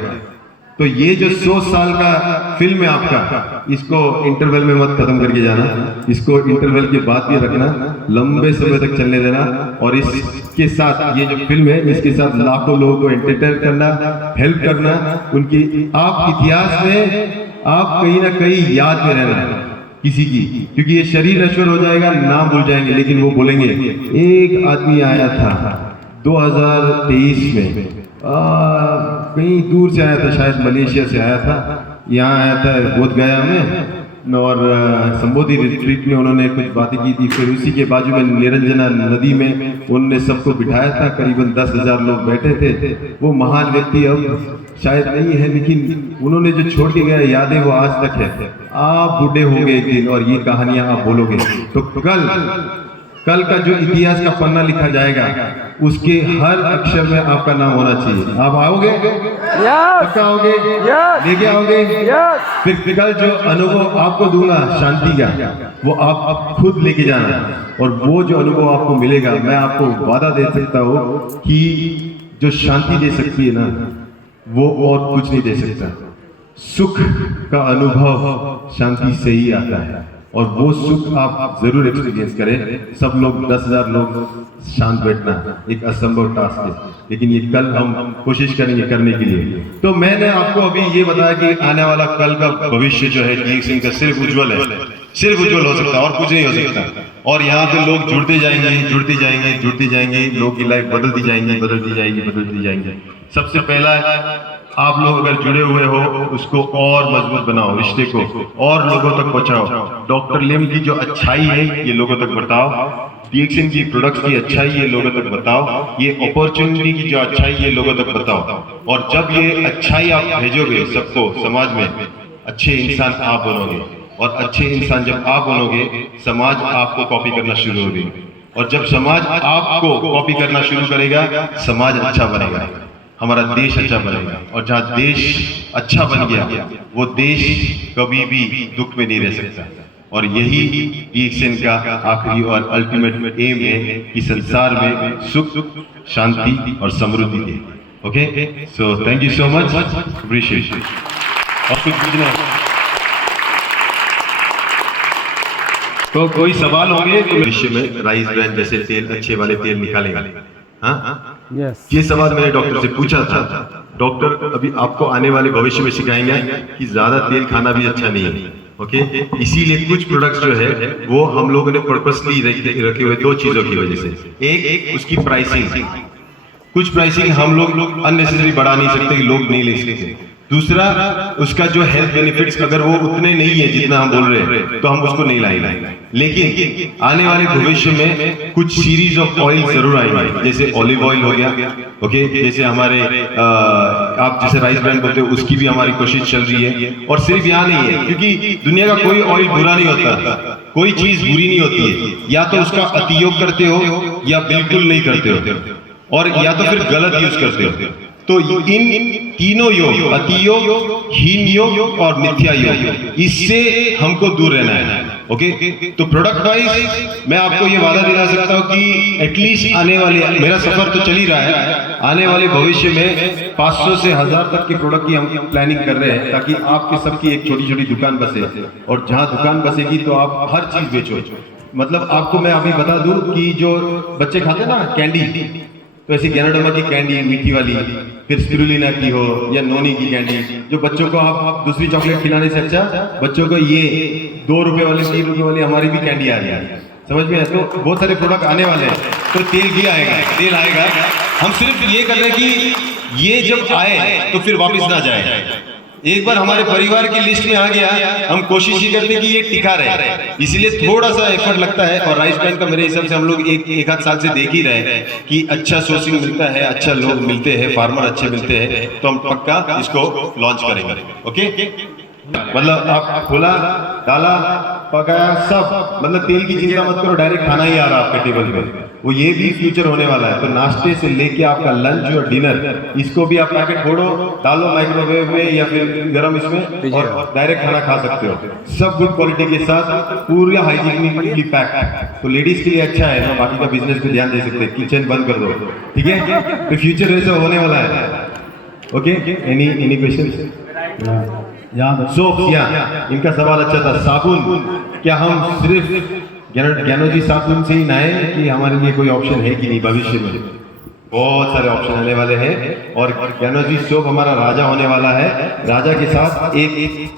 तो ये जो 100 साल का फिल्म है आपका, इसको इंटरवल में मत खत्म करके जाना, इसको इंटरवल के बाद भी रखना, लंबे समय तक चलने देना। और इसके साथ ये जो फिल्म है, इसके साथ लाखों लोगों को एंटरटेन करना, हेल्प करना, उनकी आप इतिहास में आप कहीं ना कहीं याद में रहना किसी की, क्योंकि ये शरीर नश्वर हो जाएगा, नाम भूल जाएंगे, लेकिन वो बोलेंगे एक आदमी आया था 2023 में, कहीं दूर से आया था, शायद मलेशिया से आया था, यहाँ आया था बोध गया में, और संबोधि रिट्रीट में उन्होंने कुछ बातें की थी। फिर उसी के बाजू में निरंजना नदी में उन्होंने सबको बिठाया था, करीबन 10,000 लोग बैठे थे। वो महान व्यक्ति अब शायद नहीं है, लेकिन उन्होंने जो छोड़ के गया यादें वो आज तक है। आप बूढ़े होंगे एक दिन और ये कहानियां आप बोलोगे, तो कल का जो इतिहास का पन्ना लिखा जाएगा, उसके हर अक्षर में आपका नाम होना चाहिए। आप आओगे? पक्का आओगे? लेके आओगे? फिर कल जो अनुभव आपको दूंगा शांति का, वो आप खुद लेके जाना, और वो जो अनुभव आपको मिलेगा, मैं आपको वादा दे सकता हूँ कि जो शांति दे सकती है ना, वो और कुछ नहीं दे सकता। सुख का अनुभव शांति से ही आता है, और वो सुख आप जरूर एक्सपीरियंस करें। सब लोग 10,000 लोग शांत बैठना एक असंभव टास्क है, लेकिन ये कल हम कोशिश करेंगे करने के लिए। तो मैंने आपको अभी ये बताया कि आने वाला कल का भविष्य जो है DX सिंह का सिर्फ उज्जवल है, सिर्फ उज्जवल हो सकता है, और कुछ नहीं हो सकता। और यहाँ पे लोग जुड़ते जाएंगे, जुड़ते जाएंगे, जुड़ते जाएंगे, लोगों की लाइफ बदलती जाएंगी, बदलती जाएगी, बदलती जाएंगी। सबसे पहला आप लोग अगर जुड़े हुए हो, उसको और मजबूत बनाओ, रिश्ते को और लोगों तक पहुंचाओ। डॉक्टर लिम की जो अच्छाई है ये लोगों तक बताओ, DX सिंह की प्रोडक्ट्स की अच्छाई ये लोगों तक बताओ, ये अपॉर्चुनिटी की जो अच्छाई ये लोगों तक बताओ। और जब ये अच्छाई आप भेजोगे सबको, समाज में अच्छे इंसान आप बनोगे, और अच्छे इंसान जब आप बनोगे, समाज आपको कॉपी करना शुरू होगी, और जब समाज आपको कॉपी करना शुरू करेगा, समाज अच्छा बनेगा, हमारा देश अच्छा बनेगा। और जहाँ देश अच्छा बन गया, वो देश कभी भी दुख में नहीं रह सकता। और यही DX सिंह का आखिरी और अल्टीमेट एम है कि संसार में सुख, शांति और समृद्धि दे। Okay, so thank you so much, appreciate. और कुछ पूछना तो कोई सवाल होंगे तो भविष्य में राइस ब्रांड जैसे तेल, अच्छे वाले तेल निकालेगा। हाँ, ये सवाल मैंने डॉक्टर से पूछा था। डॉक्टर अभी आपको आने वाले भविष्य में सिखाएंगे कि ज्यादा तेल खाना भी अच्छा नहीं है। ओके, इसीलिए कुछ प्रोडक्ट्स जो है वो हम लोगों ने पर्पसली रखे हुए 2 चीजों की वजह से। एक उसकी प्राइसिंग, कुछ प्राइसिंग हम लोग अननेसेसरी बढ़ा नहीं सकते, लोग नहीं ले सकते। दूसरा, उसका जो हेल्थ बेनिफिट्स अगर वो उतने नहीं है जितना हम बोल रहे हैं, तो हम उसको नहीं लाएंगे। लेकिन आने वाले भविष्य में कुछ सीरीज ऑफ ऑयल जरूर आएंगे, जैसे ऑलिव ऑयल हो गया। ओके, जैसे हमारे आप जैसे राइस ब्रांड बोलते हो, उसकी भी हमारी कोशिश चल रही है। और सिर्फ यहाँ नहीं है, क्योंकि दुनिया का कोई ऑयल बुरा नहीं होता, कोई चीज बुरी नहीं होती है। या तो उसका अतियोग करते हो, या बिल्कुल नहीं करते हो, और या तो फिर गलत यूज करते हो। तो इन तीनों योग, अतियोग, हीन योग और मिथ्या योग, इससे हमको दूर रहना है। ओके, तो प्रोडक्ट वाइज मैं आपको ये वादा दिला सकता हूँ कि एटलीस्ट आने वाले, मेरा सफर तो चल ही रहा है, आने वाले भविष्य में 500 से 1000 तक के प्रोडक्ट की हम प्लानिंग कर रहे हैं, ताकि आपके सबकी एक छोटी छोटी दुकान बसे, और जहाँ दुकान बसेगी तो आप हर चीज बेचो। मतलब आपको मैं अभी बता दूं कि जो बच्चे खाते हैं ना कैंडी, तो ऐसी गैनाडोमा की कैंडी मीठी वाली, फिर स्पिरुलिना की हो या नोनी की कैंडी, जो बच्चों को आप दूसरी चॉकलेट खिलाने से अच्छा बच्चों को ये 2 रुपए वाली, 3 रुपए वाली हमारी भी कैंडी आ रही है, समझ में है। तो बहुत सारे प्रोडक्ट आने वाले हैं, तो तेल भी आएगा, तेल आएगा। हम सिर्फ ये कर रहे हैं कि ये जब आए तो फिर वापस ना जाए। एक बार हमारे परिवार की लिस्ट में आ गया, हम कोशिश ही करते हैं कि ये टिका रहे, इसलिए थोड़ा सा एफर्ट लगता है। और राइस ब्रांड का मेरे हिसाब से हम लोग एक आध साल से देख ही रहे हैं कि अच्छा सोर्सिंग मिलता है, अच्छा लोग मिलते हैं, फार्मर अच्छे मिलते हैं, तो हम पक्का इसको लॉन्च करेंगे। ओके, मतलब आप खोला, डाला पकाया सब, मतलब तेल की चिंता मत करो, डायरेक्ट खाना ही आ रहा है आपके टेबल पे। वो ये भी फ्यूचर होने वाला है। तो नाश्ते से लेके आपका लंच और डिनर, इसको भी आप पैकेट फोड़ो, डालो माइक्रोवेव में या फिर गर्म इसमें और डायरेक्ट खाना खा सकते हो, सब गुड क्वालिटी के साथ, पूरा हाइजीनिकली पैक। तो लेडीज के लिए अच्छा है ना, बाकी का बिजनेस पे ध्यान दे सकते हैं, किचन बंद कर दो, ठीक है। तो फ्यूचर ऐसा होने वाला है। Okay, any question? सोप, इनका सवाल अच्छा था। साबुन, क्या हम सिर्फ ज्ञानो जी साबुन से ही नहाए कि हमारे लिए कोई ऑप्शन है कि नहीं? भविष्य में बहुत सारे ऑप्शन आने वाले हैं। और ज्ञानो जी सोप हमारा राजा होने वाला है। राजा के साथ एक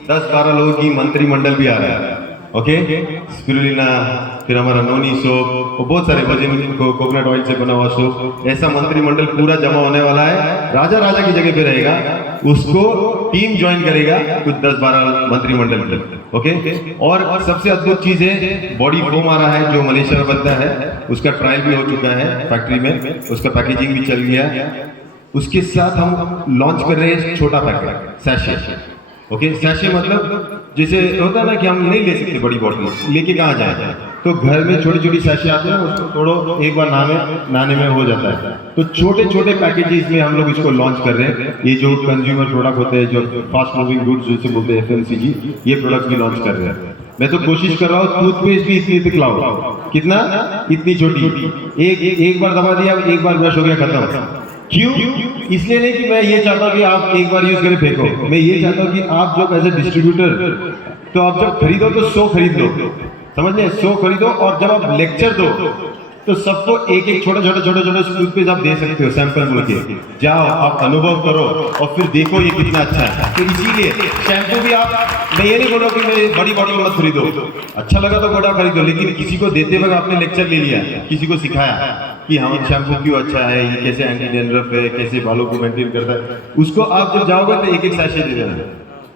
10-12 लोगों की मंत्रिमंडल भी आ रहा है। ओके, स्पिरुलिना, फिर हमारा नोनी सोप, और बहुत सारे वर्जिन कोकोनट ऑयल से बना हुआ सोप, ऐसा मंत्रिमंडल पूरा जमा होने वाला है। राजा की जगह पे रहेगा, उसको टीम ज्वाइन करेगा कुछ 10-12 मंत्रिमंडल की। ओके, और सबसे अद्भुत चीज है बॉडी फोम आ रहा है जो मलेशिया में बनता है, उसका ट्रायल भी हो चुका है फैक्ट्री में, उसका पैकेजिंग भी चल गया। उसके साथ हम लॉन्च कर रहे हैं छोटा पैकेट, सैशे। ओके, सैशे मतलब जैसे होता है ना कि हम नहीं ले सकते बड़ी बॉटल, लेके कहाँ जाए, तो घर में छोटी छोटी सैशे आते हैं, उसको तोड़ो, एक बार नहाने में हो जाता है। तो छोटे छोटे पैकेजेस में हम लोग इसको लॉन्च कर रहे हैं। ये जो कंज्यूमर प्रोडक्ट होते हैं, जो फास्ट मूविंग गुड्स जैसे बोलते हैं FMCG, ये प्रोडक्ट भी लॉन्च कर रहे हैं। मैं तो कोशिश कर रहा हूँ टूथपेस्ट भी इतनी तक लाओ, कितना, इतनी छोटी, एक बार दबा दिया, एक बार ब्रश हो गया, खत्म। क्यों? इसलिए नहीं कि मैं ये चाहता हूँ कि आप एक बार यूज करके फेंको, मैं ये चाहता हूँ कि आप जब एज ए डिस्ट्रीब्यूटर, तो आप जब खरीदो तो 100 खरीद लो, समझ लें, 100 खरीदो, और जब आप लेक्चर दो तो सबको एक छोटे टूथपेस्ट आप दे सकते हो, सैंपल बोल के जाओ, आप अनुभव करो और फिर देखो ये कितना अच्छा है। तो इसीलिए शैम्पू भी आप, मैं ये नहीं बोलो कि मेरी बड़ी बॉटल मत खरीदो, अच्छा लगा तो बड़ा खरीदो, लेकिन किसी को देते वक्त आपने लेक्चर ले लिया, किसी को सिखाया कि हाँ शैम्पू क्यों अच्छा है, ये कैसे एंटी डैंड्रफ है, कैसे बालों को मेंटेन करता है, उसको आप जब जाओगे तो एक सैशे दे देना।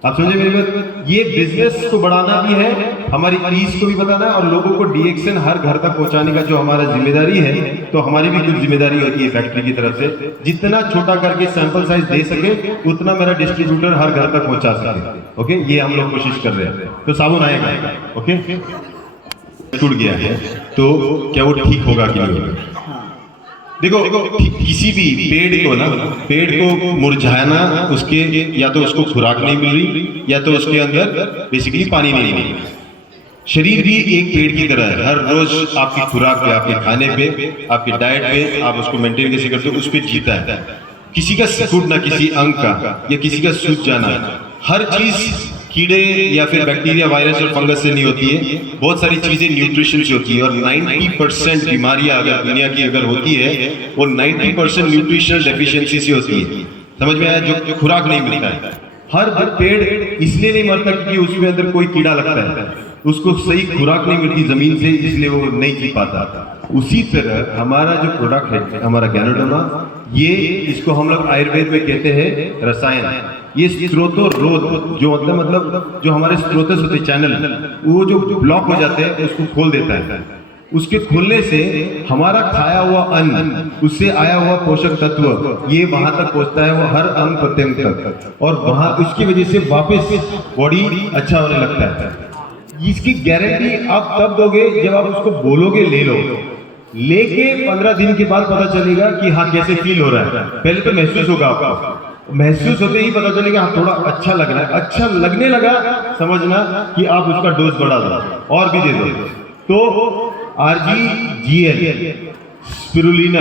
आप समझे मेरी बात? ये बिजनेस को बढ़ाना भी है, हमारी ईज को भी बताना है, और लोगों को डीएक्सन हर घर तक पहुंचाने का जो हमारा जिम्मेदारी है, तो हमारी भी कुछ जिम्मेदारी होती है फैक्ट्री की तरफ से। जितना छोटा करके सैंपल साइज दे सके, उतना मेरा डिस्ट्रीब्यूटर हर घर तक पहुंचा सके। ओके, ये हम लोग कोशिश कर रहे हैं। तो साबुन आएगा। ओके, टूट गया है तो क्या वो ठीक होगा कि नहीं होगा? देखो, किसी भी पेड़ को मुरझाना, उसके या तो उसको खुराक नहीं मिल रही, या तो उसके अंदर बेसिकली पानी नहीं मिल रही। शरीर भी एक पेड़ की तरह है, हर रोज आपकी खुराक पे, आपके खाने पे, आपके डाइट पे, आप उसको मेंटेन कैसे करते हो, उस पर जीता है। किसी का सिकुड़ना, किसी अंग का या किसी का सूज जाना, हर चीज कीड़े या फिर बैक्टीरिया, वायरस और फंगस से नहीं होती है, बहुत सारी चीजें न्यूट्रिशन से होती है। और 90% बीमारियां अगर दुनिया की अगर होती है, वो 90% न्यूट्रिशनल डेफिशिएंसी से होती है। समझ में आया? जो खुराक नहीं मिलता है। हर पेड़ इसलिए नहीं मरता क्योंकि उसमें अंदर कोई कीड़ा लगता है, उसको सही खुराक नहीं मिलती जमीन से, इसलिए वो नहीं जी पाता। उसी तरह हमारा जो प्रोडक्ट है, हमारा गैनोडर्मा, ये इसको हम लोग आयुर्वेद में कहते हैं रसायन। ये स्त्रोतोरोध जो मतलब जो हमारे स्त्रोत होते चैनल, वो जो ब्लॉक हो जाते हैं उसको खोल देता है। उसके खुलने से हमारा खाया हुआ अन्न, उससे आया हुआ पोषक तत्व, ये वहां तक पहुंचता है, वो हर अंग प्रत्यंग तक, और वहां उसकी वजह से वापस बॉडी अच्छा होने लगता है। इसकी गारंटी आप तब दोगे जब आप उसको बोलोगे ले लो, लेके 15 दिन के बाद पता चलेगा कि हाँ कैसे फील हो रहा है। पहले तो महसूस होगा आपको, महसूस होते ही पता चलेगा हाँ थोड़ा अच्छा लग रहा है, अच्छा लगने लगा, समझना कि आप उसका डोज बढ़ा दो और भी दे दो। तो RGGL, स्पिरुलिना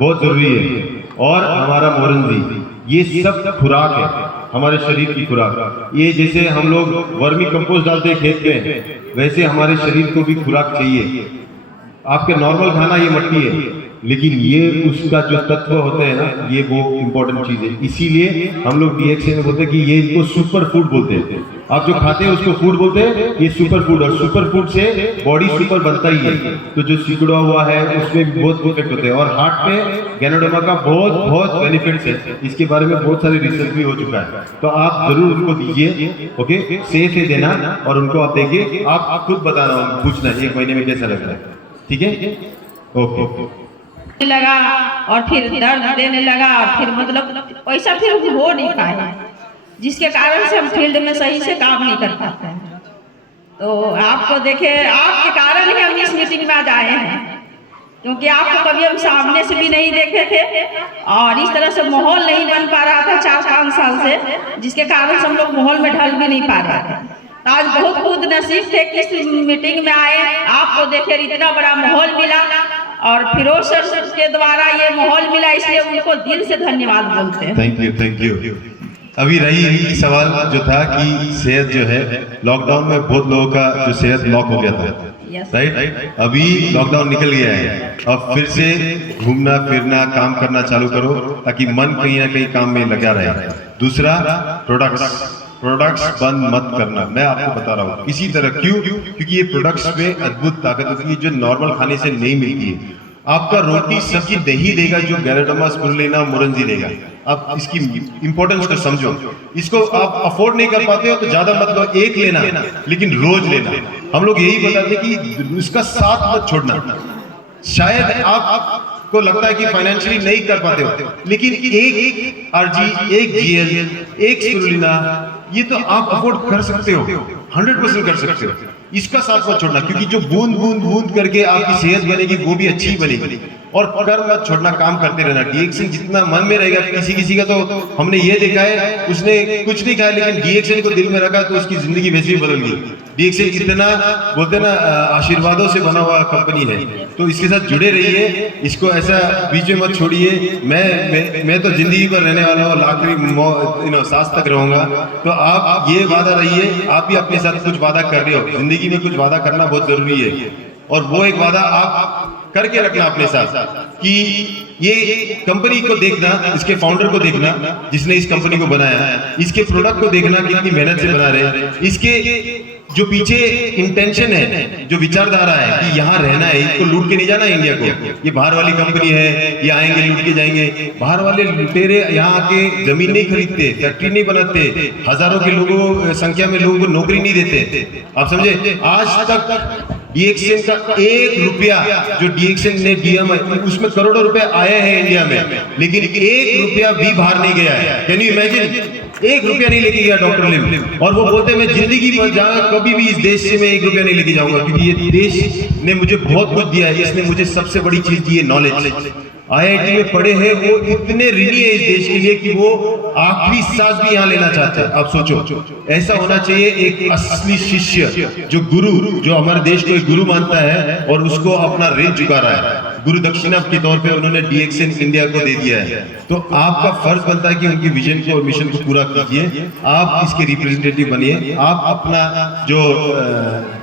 बहुत जरूरी है, और हमारा मोरंजी, ये सब खुराक है, हमारे शरीर की खुराक। ये जैसे हम लोग वर्मी कंपोस्ट डालते हैं खेत में, वैसे हमारे शरीर को भी खुराक चाहिए। आपके नॉर्मल खाना ये मट्टी है, लेकिन ये उसका जो तत्व होते हैं ना, ये वो इंपॉर्टेंट चीज है। इसीलिए हम लोग डीएक्सी में बोलते हैं कि ये इनको सुपर फूड बोलते हैं। आप जो खाते हैं उसको फूड बोलते हैं, ये सुपर फूड, और सुपर फूड से बॉडी सुपर बनता ही है। तो जो सिकुड़ा हुआ है उसमें भी बहुत इफेक्ट होते हैं, और हार्ट पे गैनोडर्मा का बहुत बेनिफिट्स है। इसके बारे में बहुत सारे रिसर्च भी हो चुका है, तो आप जरूर उनको दीजिए। ओके, सेफ है देना, और उनको आप देखिए, आप खुद बताना, पूछना 1 महीने में कैसा लगता है, ठीक है? ओके लगा और फिर दर्द देने लगा, और फिर मतलब पैसा फिर हो नहीं पाया, जिसके कारण से हम फील्ड में सही से काम नहीं कर पाते हैं। तो आपको देखे, आपके कारण ही हम इस मीटिंग में आज आए हैं, क्योंकि आपको कभी हम सामने से भी नहीं देखे थे और इस तरह से माहौल नहीं बन पा रहा था 4-5 साल से, जिसके कारण से हम लोग माहौल में ढल भी नहीं पा रहे थे। तो आज बहुत खुद नसीब थे कि इस मीटिंग में आए, आपको देखे इतना बड़ा माहौल मिला और फिरोज सर के द्वारा ये माहौल मिला, इसलिए उनको दिल से धन्यवाद बोलते हैं। Thank you. अभी रही सवाल जो था कि सेहत जो है, लॉकडाउन में बहुत लोगों का जो सेहत लॉक हो गया था, राइट? अभी लॉकडाउन निकल गया है, अब फिर से घूमना फिरना काम करना चालू करो ताकि मन कहीं ना कहीं काम में लगा रहे। दूसरा, प्रोडक्ट्स बंद मत करना। मैं आपको बता रहा हूँ किसी तरह, क्योंकि ये प्रोडक्ट्स में अद्भुत ताकत होती है जो नॉर्मल खाने से नहीं मिलती है। आपका रोटी सब्जी नहीं देगा जो गैलेडोमा स्पिरुलिना मुरंजी देगा। आप इसकी इंपॉर्टेंस को समझो। इसको आप अफोर्ड नहीं कर पाते हो तो ज्यादा मत लो, एक लेना लेकिन रोज लेना। हम लोग यही बताते कि उसका साथ मत छोड़ना। शायद आपको लगता है कि फाइनेंशियली नहीं कर पाते हो, लेकिन एक आरजी, एक जीएल, एक स्पिरुलिना, ये तो आप अफोर्ड कर सकते हो, 100% कर सकते हो। इसका साथ मत छोड़ना, क्योंकि जो बूंद करके आपकी सेहत बनेगी वो भी अच्छी बनेगी। और कर मत छोड़ना, काम करते रहना। डीएक्सन जितना मन में रहेगा, किसी का तो हमने ये देखा है उसने कुछ नहीं खाया लेकिन डीएक्सन को दिल में रखा तो उसकी जिंदगी वैसे ही बदल गई। डीएक्सन कितना बोलते ना आशीर्वादों से बना हुआ कंपनी है, तो इसके साथ जुड़े रहिए, इसको ऐसा बीच में मत छोड़िए। मैं तो जिंदगी भर रहने वाला हूँ, आखिरी सांस तक रहूंगा। तो आप ये वादा रहिए, आप भी अपने साथ कुछ वादा कर रहे हो। जिंदगी में कुछ वादा करना बहुत जरूरी है, और वो एक वादा आप करके रखना अपने साथ कि ये कंपनी को देखना, इसके फाउंडर को देखना जिसने इस कंपनी को बनाया, इसके प्रोडक्ट को देखना कितनी मेहनत से बना रहे, इसके जो पीछे इंटेंशन है, जो विचारधारा है कि यहाँ रहना है, इसको लूट के नहीं जाना इंडिया को। ये बाहर वाली कंपनी है, ये आएंगे लूट के जाएंगे। बाहर वाले लुटेरे यहाँ आके जमीन नहीं खरीदते, फैक्ट्री नहीं बनाते, हजारों के लोगों संख्या में लोगों को नौकरी नहीं देते। आप समझे, आज तक डीएक्सन का 1 रुपया जो डीएक्सन ने दिया, उसमें करोड़ों रुपए आए हैं इंडिया में, लेकिन 1 रुपया भी बाहर नहीं गया है। Can you imagine? 1 रुपया नहीं लेके गया डॉक्टर लिम, और वो बोलते हैं मैं जिंदगी में कभी भी इस देश से मैं 1 रुपया नहीं लेके जाऊंगा, क्योंकि ये देश ने मुझे बहुत कुछ दिया है। इसने मुझे सबसे बड़ी चीज दी है, नॉलेज। आईआईटी में पढ़े हैं, वो इतने ऋणी है इस देश के लिए कि वो आखिरी सांस भी यहाँ लेना चाहते हैं। आप सोचो, ऐसा होना चाहिए एक असली शिष्य, जो गुरु, जो हमारे देश को एक गुरु मानता है और उसको अपना ऋण चुका रहा है। गुरु दक्षिणा के तौर पे उन्होंने डीएक्सन इंडिया को दे दिया है। तो आपका फर्ज बनता है कि उनकी विजन को और मिशन को पूरा कीजिए। आप इसके रिप्रेजेंटेटिव बनिए। आप अपना जो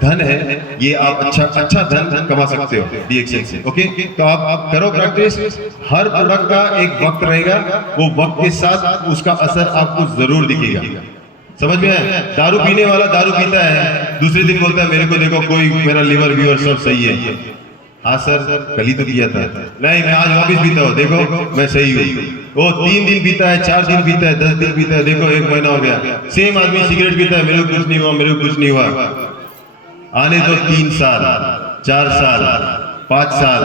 धन है, ये आप अच्छा धन कमा सकते हो डीएक्सन से। ओके, तो आप करो प्रैक्टिस। हर प्रोडक्ट का एक वक्त रहेगा, वो वक्त के साथ उसका असर आपको जरूर दिखेगा। समझ में आया? दारू पीने वाला दारू पीता है, दूसरे दिन बोलता है मेरे को देखो कोई मेरा लिवर व्यूअर सब सही है। हाँ सर, कल ही तो किया था। नहीं, मैं आज वापिस पीता हूँ, देखो मैं सही हूँ। वो 3 दिन पीता है, 4 दिन पीता है, 10 दिन पीता है, देखो 1 महीना हो गया। सेम आदमी सिगरेट पीता है, मेरे को कुछ नहीं हुआ, मेरे को कुछ नहीं हुआ। आने तो 3 साल, 4 साल, 5 साल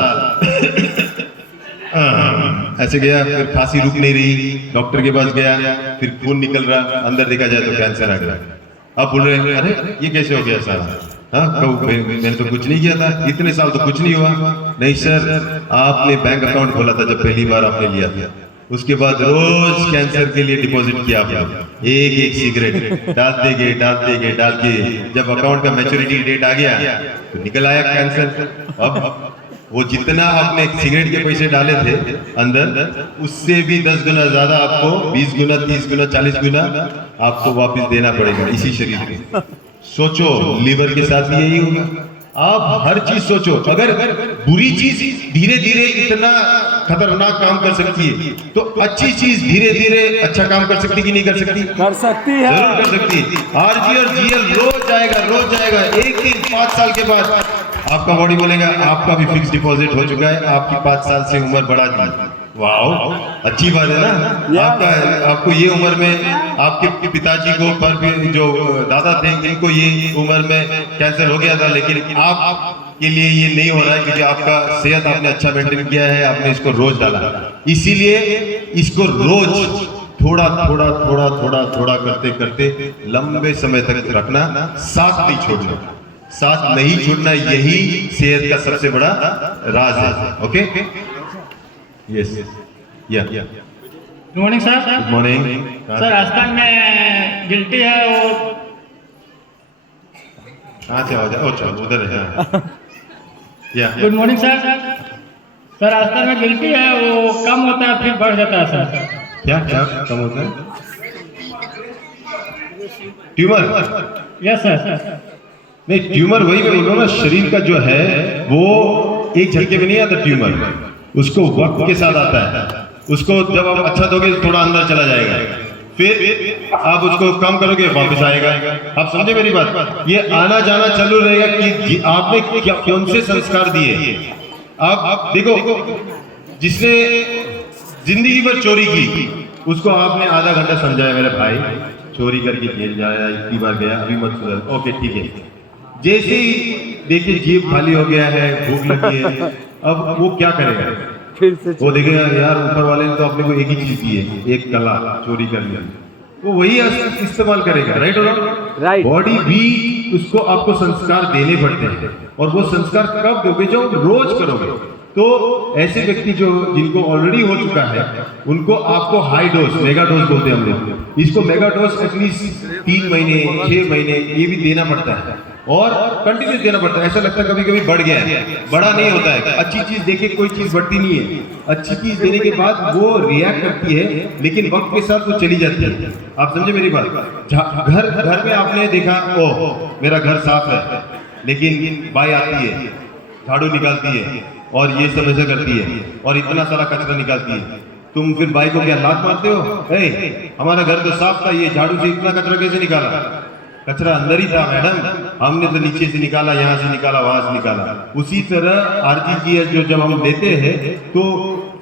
ऐसे गया, फिर खांसी रुक नहीं रही, डॉक्टर के पास गया, फिर खून निकल रहा, अंदर देखा जाए तो कैंसर आ गया। अब बोल रहे हैं अरे ये कैसे हो गया साहब? हाँ, मैंने तो कुछ नहीं किया था, इतने साल तो कुछ नहीं हुआ। नहीं सर, आपने बैंक अकाउंट खोला था जब पहली बार आपने लिया था, उसके बाद रोज कैंसर के लिए डिपॉजिट किया आपने, एक सिगरेट डालते गए, जब अकाउंट का मैच्योरिटी डेट आ गया तो निकल आया कैंसर। अब वो जितना आपने सिगरेट के पैसे डाले थे अंदर, उससे भी 10 गुना ज्यादा आपको, 20 गुना, 30 गुना, 40 गुना आपको वापस देना पड़ेगा इसी शरीर में। सोचो, लीवर के साथ भी यही होगा। आप हर चीज सोचो, अगर बुरी चीज धीरे धीरे इतना खतरनाक काम कर सकती है, तो अच्छी चीज धीरे धीरे अच्छा काम कर सकती कि नहीं कर सकती? कर सकती है, जरूर कर सकती। आरजी और जीएल रोज जाएगा। एक दिन 5 साल के बाद आपका बॉडी बोलेगा आपका भी फिक्स डिपॉजिट हो चुका है, आपकी 5 साल से उम्र बढ़ा दी। वाओ, अच्छी बात है ना। आपको ये उम्र में, आपके पिताजी को पर जो दादा थे इनको ये उम्र में कैंसर हो गया था, लेकिन आप के लिए ये नहीं हो रहा है क्योंकि आपका सेहत आपने अच्छा मेंटेन किया है, आपने इसको रोज डाला। इसीलिए इसको रोज थोड़ा करते लंबे समय तक रखना, साथ नहीं छोड़ना। साथ नहीं छोड़ना, यही सेहत का सबसे बड़ा राज है। ओके, यस, या good morning sir. Good morning sir Rajasthan में गिल्टी है वो, कहाँ से आवाज? अच्छा, उधर है। या good morning sir. Sir Rajasthan में गिल्टी है वो कम होता है फिर बढ़ जाता है सर। क्या क्या कम होता है? ट्यूमर? Yes sir. नहीं, ट्यूमर वही मैं बोल रहा हूँ ना, शरीर का जो है वो एक झटके में नहीं आता ट्यूमर, उसको वक्त के साथ आता है। उसको जब आप अच्छा दोगे थोड़ा अंदर चला जाएगा, फिर आप उसको कम करोगे वापस आएगा। आप समझे मेरी बात? ये आना जाना चालू रहेगा कि आपने क्या कौन से संस्कार दिए। आप देखो, जिसने जिंदगी भर चोरी की उसको आपने आधा घंटा समझाया, मेरे भाई चोरी करके जेल जाया, इतनी बार गया, अभी मत सुधर, ओके ठीक है। जैसे ही देखिए जेब खाली हो गया है, भूख लगी है, अब वो क्या करेगा? वो देखेगा यार ऊपर वाले ने तो अपने को एक ही चीज दी है, एक कला, चोरी कर लिया, वो वही इस्तेमाल करेगा। राइट और राइट? बॉडी भी उसको आपको संस्कार देने पड़ते हैं, और वो संस्कार कब दोगे? जो रोज करोगे। तो ऐसे व्यक्ति जो जिनको ऑलरेडी हो चुका है उनको आपको हाई डोज, मेगा डोज बोलते हैं हम लोग इसको, मेगा डोज एटलीस्ट 3 महीने 6 महीने ये भी देना पड़ता है, और कंटिन्यूस देना पड़ता है। ऐसा लगता है कभी कभी बढ़ गया है, बड़ा नहीं होता है। अच्छी चीज देके कोई चीज बढ़ती नहीं है, अच्छी चीज देने के बाद वो रिएक्ट करती है, लेकिन वक्त के साथ वो चली जाती है। आप समझे मेरी बात? घर में आपने देखा, ओह मेरा घर साफ है, लेकिन बाई आती है, झाड़ू निकालती है और ये सब ऐसा करती है और इतना सारा कचरा निकालती है, तुम फिर बाई को क्या लात मारते हो? हमारा घर तो साफ था, ये झाड़ू से इतना कचरा कैसे निकाला? कचरा अंदर ही था मैडम, हमने तो नीचे से निकाला, यहाँ से निकाला, वहां से निकाला। उसी तरह आरजीजीएस जो जब हम लेते हैं तो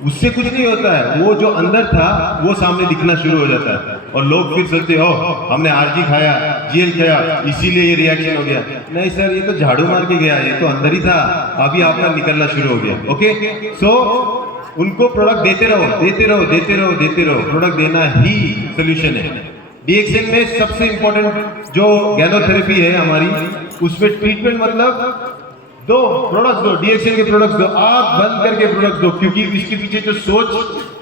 उससे कुछ नहीं होता है, वो जो अंदर था वो सामने दिखना शुरू हो जाता है, और लोग फिर सोचते हो हमने आरजी खाया, जीएल खाया, इसीलिए ये रिएक्शन हो गया। नहीं सर, ये तो झाड़ू मार के गया, ये तो अंदर ही था, अभी आपका निकलना शुरू हो गया। ओके, सो उनको प्रोडक्ट देते रहो, देते रहो, देते रहो, देते रहो। प्रोडक्ट देना ही सोल्यूशन है। डीएक्सएन में सबसे इंपॉर्टेंट जो गैनोथेरेपी है हमारी, उसमें ट्रीटमेंट मतलब दो प्रोडक्ट्स दो, डीएक्सएन के प्रोडक्ट्स दो, आप बंद करके प्रोडक्ट्स दो, क्योंकि इसके पीछे जो सोच,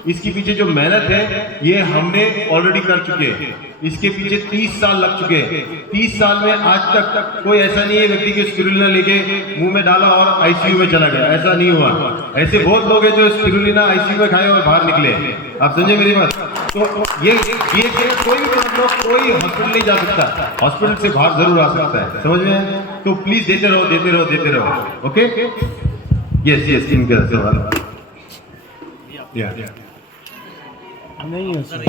इसके पीछे जो मेहनत है ये हमने ऑलरेडी कर चुके हैं। इसके पीछे 30 साल लग चुके हैं। 30 साल में आज तक कोई ऐसा नहीं है व्यक्ति के स्पिरुलिना लेके मुंह में डाला और आईसीयू में चला गया, ऐसा नहीं हुआ। ऐसे बहुत लोग हैं जो स्पिरुलिना आईसीयू में खाए और बाहर निकले। आप समझे मेरी बात? तो ये कोई भी मतलब कोई हॉस्पिटल नहीं जा सकता, हॉस्पिटल से बाहर जरूर आ सकता है। समझ में? तो प्लीज देते रहो, देते रहो, देते रहो। ओके, यस यस, इनका सवाल नहीं है सर।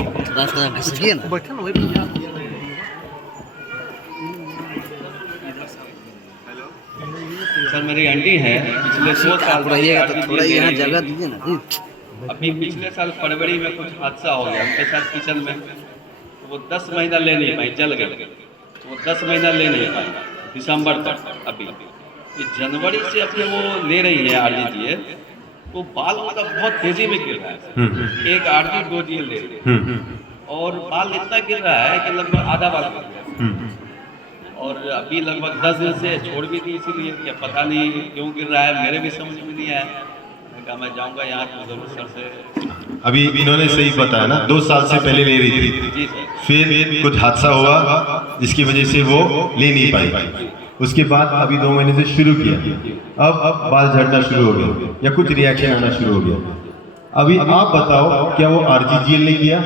सर मेरी आंटी है, पिछले 2 साल रहिएगा तो थोड़ा यहाँ जगह दीजिए ना। अभी पिछले साल फरवरी में कुछ हादसा हो गया उनके साथ किचन में, तो वो 10 महीना ले नहीं पाई, जल गए, वो 10 महीना ले नहीं पाई दिसंबर तक। अभी ये जनवरी से अपने वो ले रही है आरजीजीएस, तो बाल उनका बहुत तेजी में गिर रहा है। एक आरजी 2 जीएल ले रही है और बाल इतना गिर रहा है कि लगभग आधा बाल गिर गया, और अभी लगभग 10 दिन से छोड़ भी दी, इसीलिए क्या पता नहीं क्यों गिर रहा है, मेरे भी समझ में नहीं आया। मैं कहा मैं जाऊंगा यहाँ तो जरूर सर से। अभी इन्होंने सही बताया ना, 2 साल से पहले ले रही थी, जी सर। फिर कुछ हादसा हुआ जिसकी वजह से वो ले नहीं पाई, उसके बाद अभी 2 महीने से शुरू किया, अब बाल झड़ना शुरू हो गया या कुछ रिएक्शन आना शुरू हो गया। अभी आप बताओ, क्या वो आरजीजीएल ने किया?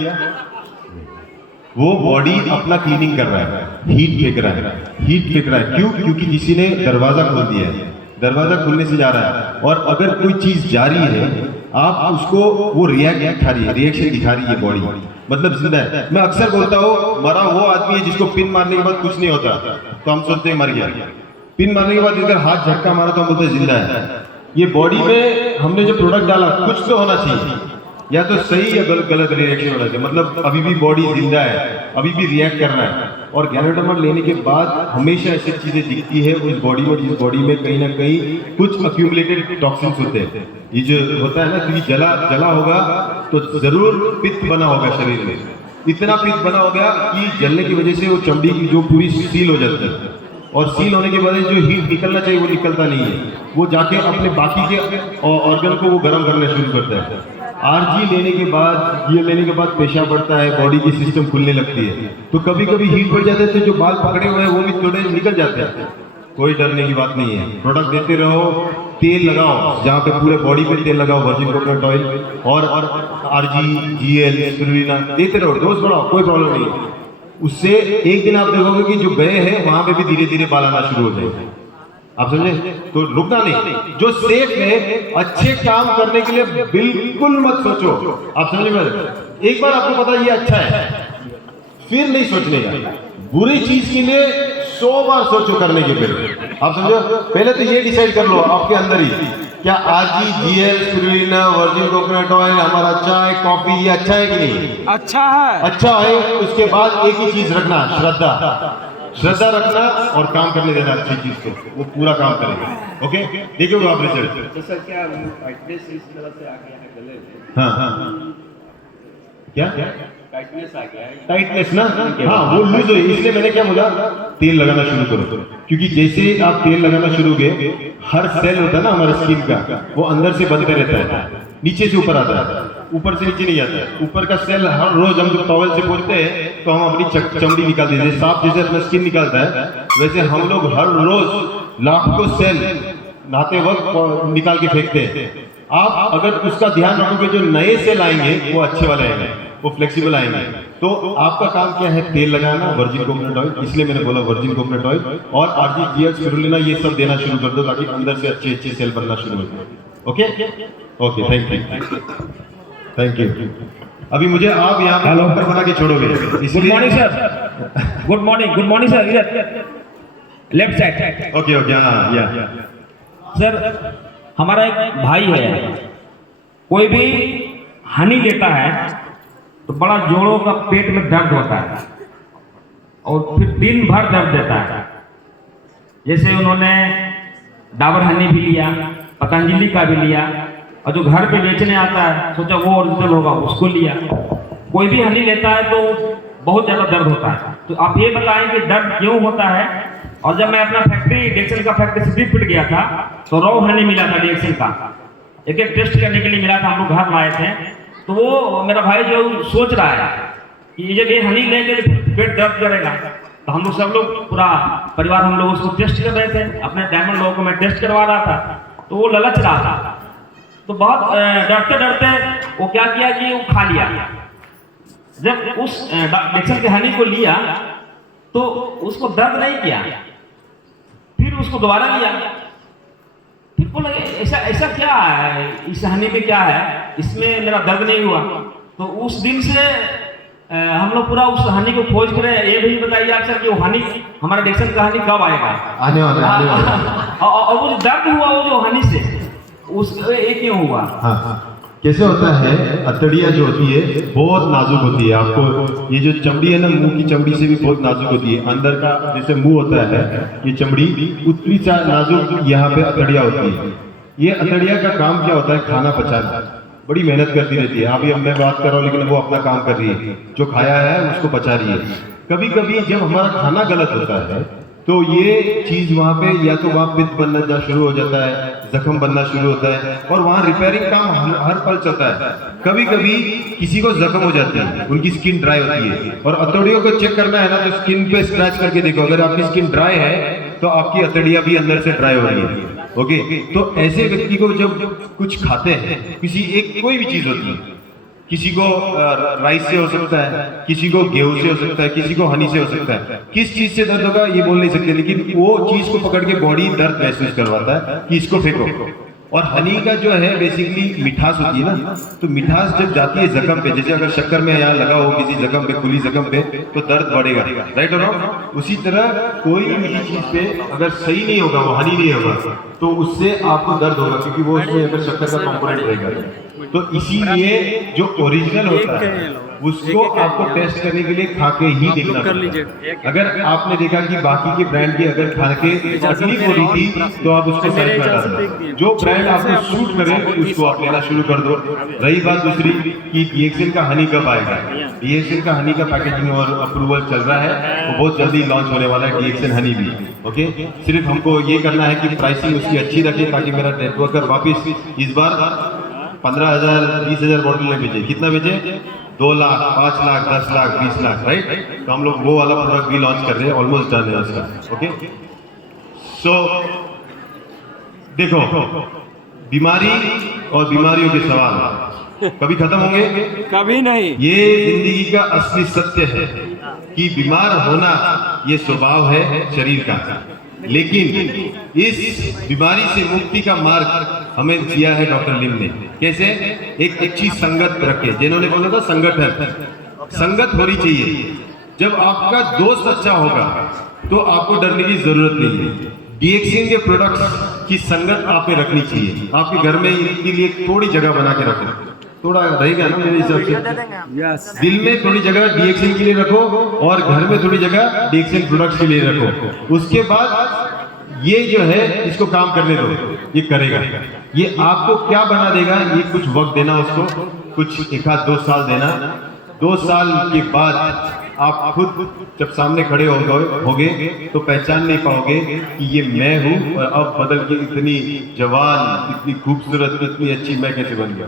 वो बॉडी अपना क्लीनिंग कर रहा है, हीट फेंक रहा है, हीट फेंक रहा है। क्यों? क्योंकि किसी ने दरवाजा खोल दिया है, दरवाजा खुलने से जा रहा है, और अगर कोई चीज जारी है आप उसको, वो रिएक्शन दिखा रही है बॉडी, मतलब जिंदा है। मैं अक्सर बोलता हूँ मरा वो आदमी है जिसको पिन मारने के बाद कुछ नहीं होता, तो हम सोचते हैं मर गया। पिन मारने के बाद अगर हाथ झटका मारा तो हम बोलते हैं जिंदा है। ये बॉडी में हमने जो प्रोडक्ट डाला कुछ तो होना चाहिए, या तो सही या गलत रिएक्शन होना चाहिए, मतलब अभी भी बॉडी जिंदा है, अभी भी रिएक्ट करना है। और गैनोडर्मा लेने के बाद हमेशा ऐसी चीजें दिखती है उस बॉडी में, जिस बॉडी में कहीं ना कहीं कुछ अक्यूमुलेटेड टॉक्सिन्स होते हैं। ये जो होता है ना, क्योंकि जला होगा तो जरूर पित्त बना होगा शरीर में, इतना पित्त बना होगा कि जलने की वजह से वो चमड़ी की जो पूरी सील हो जाती है, और सील होने के बाद जो हीट निकलना चाहिए वो निकलता नहीं है, वो जाके अपने बाकी के ऑर्गन को वो गर्म करना शुरू करता है। आरजी लेने के बाद, ये लेने के बाद पेशाब बढ़ता है, बॉडी की सिस्टम खुलने लगती है, तो कभी कभी हीट बढ़ जाते हैं तो जो बाल पकड़े हुए हैं वो भी थोड़े निकल जाते हैं। कोई डरने की बात नहीं है, प्रोडक्ट देते रहो, तेल लगाओ, जहाँ पे पूरे बॉडी पे तेल लगाओ, वर्जिन कोकोनट ऑयल और आरजी, जीएल, स्पिरुलिना देते रहो, डोज बढ़ाओ, कोई प्रॉब्लम नहीं है। उससे एक दिन आप देखोगे कि जो गए हैं वहां पे भी धीरे धीरे बाल आना शुरू हो जाएंगे। आप समझे? तो रुकना नहीं, जो सेफ है, अच्छे काम करने के लिए बिल्कुल मत सोचो। आप समझे मेरे? एक बार आपको पता ये अच्छा है, फिर नहीं सोचने का। बुरी चीज के लिए 100 बार सोचो करने के पहले। आप समझो? पहले तो ये डिसाइड कर लो आपके अंदर ही, क्या RG, GL, spirulina, virgin coconut oil, हमारा चाय, कॉफी, ये अच्छा है कि नहीं? अच्छा है। अच्छा है। उसके बाद एक ही चीज रखना, श्रद्धा रखना और काम करने देना अच्छी चीज को, वो पूरा काम करेगा। ओके, देखिए आप रिजल्ट। जैसा क्या टाइटनेस इस तरह से आ गया है गले में, हाँ, क्या टाइटनेस आ गया है, टाइटनेस ना, हाँ वो लूज हो, इसलिए मैंने क्या बोला, तेल लगाना शुरू करो। क्योंकि जैसे आप तेल लगाना शुरू गए, हर सेल होता है ना हमारे स्किन का, वो अंदर से बनते रहता है, नीचे से ऊपर आता है, ऊपर से नीचे नहीं जाता है। ऊपर का सेल हर रोज हम जब टॉवल से पोंछते हैं तो हम अपनी चमड़ी निकाल देते हैं, सांप जैसे अपना स्किन निकालता है, वैसे हम लोग हर रोज लाखों सेल नहाते वक्त निकाल के फेंकते हैं। आप अगर उसका ध्यान रखोगे, जो नए सेल आएंगे वो अच्छे वाले आएंगे, वो फ्लेक्सिबल आएंगे। तो आपका काम क्या है? तेल लगाना, वर्जिन कोकोनट ऑयल, इसलिए मैंने बोला वर्जिन कोकोनट ऑयल और आरजी, जीएल, स्पिरुलिना, ये सब देना शुरू कर दो ताकि अंदर से अच्छे अच्छे सेल बनना शुरू हो जाए। Okay okay, thank you. अभी मुझे आप यहाँ पे डॉक्टर बना के छोड़ोगे, good morning sir. Good morning sir. इधर लेफ्ट साइड। ओके ओके, हाँ या सर, हमारा एक भाई है, कोई भी हनी लेता है तो बड़ा जोड़ों का पेट में दर्द होता है और फिर दिन भर दर्द देता है। जैसे उन्होंने डाबर हनी भी लिया, पतंजलि का भी लिया, और जो घर पे बेचने आता है सोचा वो ओरिजिनल होगा, उसको लिया। कोई भी हनी लेता है तो बहुत ज़्यादा दर्द होता है। तो आप ये बताएं कि दर्द क्यों होता है? और जब मैं अपना फैक्ट्री, डेक्सन का फैक्ट्री से फिट गया था तो रॉ हनी मिला था डेक्सन का, एक टेस्ट करने के लिए मिला था, हम लोग घर लाए थे। तो वो मेरा भाई जो सोच रहा है कि जब ये हनी लेंगे पेट दर्द करेगा, तो हम लोग सब लोग पूरा परिवार हम लोग उसको टेस्ट कर रहे थे। अपने डायमंड लोगों को मैं टेस्ट करवा रहा था, तो वो ललच रहा था। तो बहुत डरते डरते वो क्या किया कि वो खा लिया। जब उस डेक्सन के हनी को लिया तो उसको दर्द नहीं किया, फिर उसको दोबारा लिया, फिर बोला ऐसा क्या है, इस हनी में क्या है, इसमें मेरा दर्द नहीं हुआ। तो उस दिन से हम लोग पूरा उस हनी को खोज कर रहे हैं। ये भी बताइए आप सर कि वो हनी, हमारा डेक्सन का हनी कब आएगा? आने वाला। और वो जो दर्द हुआ वो जो हनी से, उस ये क्यों हुआ? हाँ, कैसे होता है, अतड़िया जो होती है बहुत नाजुक होती है। आपको ये जो चमड़ी है ना, मुंह की चमड़ी से भी बहुत नाजुक होती है। अंदर का जैसे मुंह होता है, ये चमड़ी उतनी सा नाजुक यहाँ पे अतड़िया होती है। ये अतड़िया का काम क्या होता है? खाना पचाना, बड़ी मेहनत करती रहती है। अभी अब मैं बात कर रहा हूँ लेकिन वो अपना काम कर रही है, जो खाया है उसको पचा रही है। कभी कभी जब हमारा खाना गलत होता है तो ये चीज वहाँ पे या तो वहाँ पित्त बनना शुरू हो जाता है, जख्म बनना शुरू होता है, और वहाँ रिपेयरिंग काम हर पल चलता है। कभी कभी किसी को जख्म हो जाते हैं, उनकी स्किन ड्राई होती है, और अतड़ियों को चेक करना है ना तो स्किन पे स्क्रैच करके देखो, अगर आपकी स्किन ड्राई है तो आपकी अतड़िया भी अंदर से ड्राई हो रही है। ओके, तो ऐसे व्यक्ति को जब कुछ खाते हैं, किसी एक कोई भी चीज होती है, किसी को राइस से हो सकता है, किसी को गेहूं से हो सकता है, किसी को हनी से हो सकता है। किस चीज से दर्द होगा ये बोल नहीं सकते, लेकिन वो चीज को पकड़ के बॉडी दर्द महसूस करवाता है कि इसको फेंको। और हनी का जो है बेसिकली मिठास होती है ना, तो मिठास जब जाती है जख्म पे, जैसे अगर शक्कर में यहाँ लगा हो किसी जख्म पे, खुली जख्म पे, तो दर्द बढ़ेगा, राइट और रॉन्ग? उसी तरह कोई मीठी चीज पे अगर सही नहीं होगा, वो हनी नहीं होगा, तो उससे आपको दर्द होगा, क्योंकि वो उसमें अगर शक्कर का कंपोनेंट रहेगा। तो इसीलिए जो ओरिजिनल होता है उसको आपको टेस्ट करने के लिए खा के ही देखना पड़ेगा। अगर आपने देखा कि बाकी के ब्रांड की अगर खा के तकलीफ हो रही थी तो आप उसको साइड में हटा दो। जो ब्रांड आपको सूट करे उसको आप लेना शुरू कर दो। रही बात दूसरी कि डीएक्सएल का हनी कब आएगा, डीएक्सएल का हनी का पैकेजिंग और अप्रूवल चल रहा है, वो बहुत जल्दी लॉन्च होने वाला है डीएक्सएल हनी भी। ओके, सिर्फ हमको ये करना है कि प्राइसिंग उसकी अच्छी रखे ताकि मेरा नेटवर्कर वापस इस बार 15,000 20,000 बॉटल में बेचे। कितना बेचे? 2 लाख, 5 लाख, 10 लाख, 20 लाख, राइट। तो हम लोग वो वाला प्रोडक्ट भी लॉन्च कर रहे हैं, ऑलमोस्ट डन है उसका। ओके, सो देखो, बीमारी और बीमारियों के सवाल कभी खत्म होंगे? कभी नहीं। ये जिंदगी का असली सत्य है कि बीमार होना ये स्वभाव है शरीर का, लेकिन इस बीमारी से मुक्ति का मार्ग हमें दिया है डॉक्टर लिम ने। कैसे? एक अच्छी संगत रखे, जिन्होंने बोला था संगठन, संगत होनी चाहिए। जब आपका दोस्त अच्छा होगा तो आपको डरने की जरूरत नहीं है। डीएक्सएल के प्रोडक्ट्स की संगत आप में रखनी चाहिए। आपके घर में इनके लिए थोड़ी जगह बना के रखो, थोड़ा रहेगा ना मेरे हिसाब से। दिल में थोड़ी जगह डीएक्सएल के लिए रखो और घर में थोड़ी जगह डीएक्सएल प्रोडक्ट्स के लिए रखो। उसके बाद ये जो है इसको काम करने दो, ये करेगा। ये आपको क्या बना देगा, ये कुछ वक्त देना उसको, कुछ 1-2 साल देना। 2 साल के बाद आप खुद जब सामने खड़े होगे तो पहचान नहीं पाओगे कि ये मैं हूँ और अब बदल के इतनी जवान, इतनी खूबसूरत, इतनी अच्छी मैं कैसे बन गया।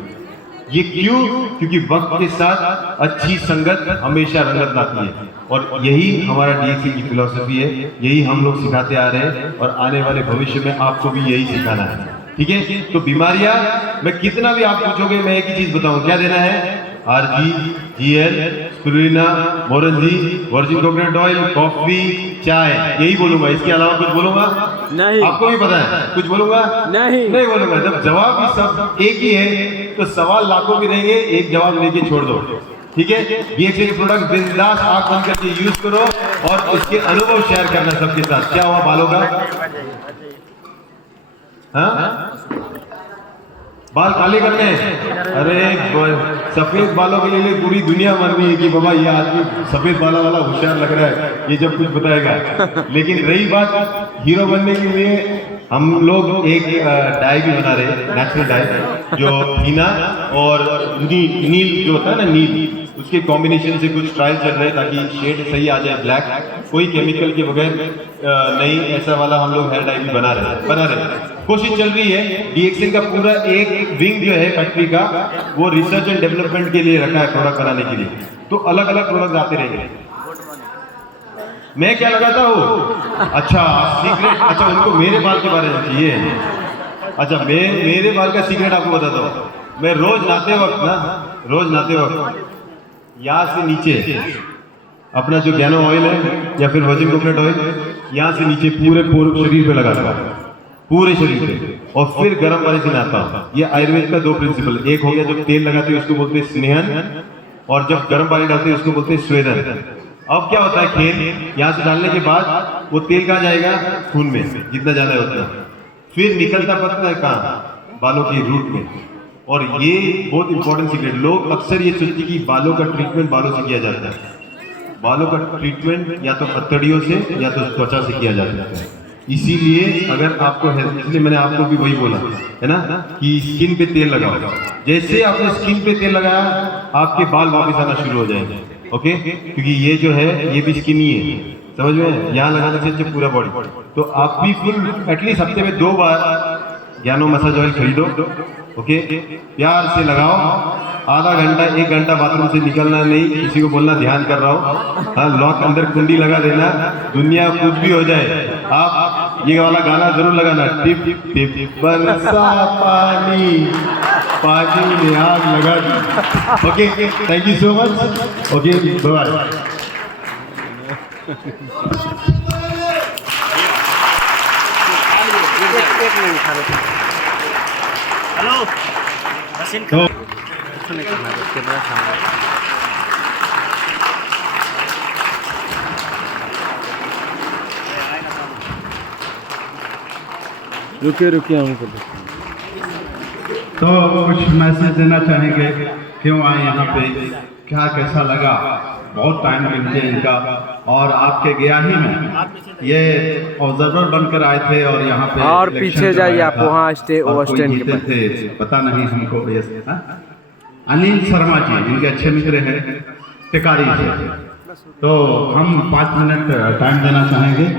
ये क्यों? क्योंकि वक्त के साथ अच्छी संगत हमेशा रंगत लाती है और यही हमारा डीएक्सएल की फिलॉसफी है, यही हम लोग सिखाते आ रहे हैं और आने वाले भविष्य में आपको भी यही सिखाना है। ठीक है, तो बीमारियां मैं कितना भी आप पूछोगे मैं एक ही चीज बताऊं, क्या देना है? RG, GL, spirulina, moringa, virgin coconut oil, coffee, चाय, यही बोलूंगा। इसके अलावा कुछ बोलूंगा नहीं। आपको भी पता है कुछ बोलूंगा? नहीं बोलूंगा। जब जवाब ही सब एक ही है तो सवाल लाखों के रहेंगे, एक जवाब लेके छोड़ दो। ठीक है, डीएक्सएल के प्रोडक्ट बिंदास आंख बंद करके यूज करो और उसके अनुभव शेयर करना सबके साथ। क्या हुआ बालों का? हाँ, बाल काले करने हैं? अरे सफेद बालों के लिए पूरी दुनिया मान रही है कि बाबा ये आदमी सफेद बालों वाला होशियार लग रहा है, ये जब कुछ बताएगा। लेकिन रही बात हीरो बनने के लिए, हम लोग एक डाई भी बना रहे हैं, नेचुरल डाई, जो हीना और नील जो होता है ना, नील, उसके कॉम्बिनेशन से कुछ ट्रायल चल रहे हैं ताकि शेड सही आ जाए, ब्लैक, कोई केमिकल के बगैर नहीं, ऐसा वाला हम लोग हेयर डाई भी बना रहे हैं। कोशिश चल रही है। डीएक्सएल का पूरा एक विंग जो है फैक्ट्री का, वो रिसर्च एंड डेवलपमेंट के लिए रखा है, प्रोडक्ट बनाने के लिए। तो अलग अलग प्रोडक्ट आते रहेंगे। मैं क्या लगाता हूँ? अच्छा सीक्रेट, अच्छा उनको मेरे बाल के बारे में चाहिए। अच्छा मेरे बाल का सीक्रेट आपको बताता हूँ। मैं रोज नहाते वक्त यहाँ से नीचे अपना जो गैनो ऑयल है या फिर वर्जिन कोकोनट ऑयल यहाँ से नीचे पूरे शरीर पे लगाता हूँ, पूरे शरीर पे, और फिर गर्म पानी से नहाता हूँ। ये आयुर्वेद का 2 प्रिंसिपल, एक हो गया जब तेल लगाते हैं उसको बोलते हैं स्नेहन, और जब गर्म पानी डालते हैं उसको बोलते हैं स्वेदन। अब क्या होता है, खेल यहाँ से डालने के बाद वो तेल कहाँ जाएगा? खून में, जितना जाना है उतना, फिर निकलता पड़ता है कहाँ? बालों की रूट में। और ये बहुत इंपॉर्टेंट सीक्रेट, लोग अक्सर ये सोचते हैं कि बालों का ट्रीटमेंट बालों से किया जाता है। बालों का ट्रीटमेंट या तो हथकड़ियों से या तो त्वचा से किया जाता है। इसीलिए अगर आपको हेल्थ, इसलिए मैंने आपको भी वही बोला है ना कि स्किन पे तेल लगाओ। जैसे आपने स्किन पे तेल लगाया आपके बाल वापस आना शुरू हो जाएंगे। ओके, क्योंकि ये जो है ये भी स्किन ही है, समझ में? यहाँ लगाने से अच्छे पूरा बॉडी। तो आप भी फुल एटलीस्ट हफ्ते में 2 बार ज्ञानो मसाज ऑयल खरीदो। ओके, प्यार से लगाओ, आधा घंटा 1 घंटा बाथरूम से निकलना नहीं, किसी को बोलना ध्यान कर रहा हूँ। हाँ, लॉक अंदर कुंडी लगा देना, दुनिया कुछ भी हो जाए, आप ये वाला गाना जरूर लगाना, टिप टिप बरसा पानी, पानी में आग लगा दी। Okay, thank you so much. Okay, bye. Hello तो रुकिए हमको तो कुछ मैसेज देना चाहेंगे, क्यों आए यहाँ पे, क्या कैसा लगा, बहुत टाइम गिनते हैं इनका। और आपके गया ही में ये ऑब्जर्वर बनकर आए थे और यहाँ पे और इलेक्शन पीछे जाइए कराया आप, था वहाँ और कोई स्टैंड के जीते पास। थे, पता नहीं हमको। ये अनिल शर्मा जी इनके अच्छे मित्र हैं टिकारी से। तो हम 5 मिनट टाइम देना चाहेंगे।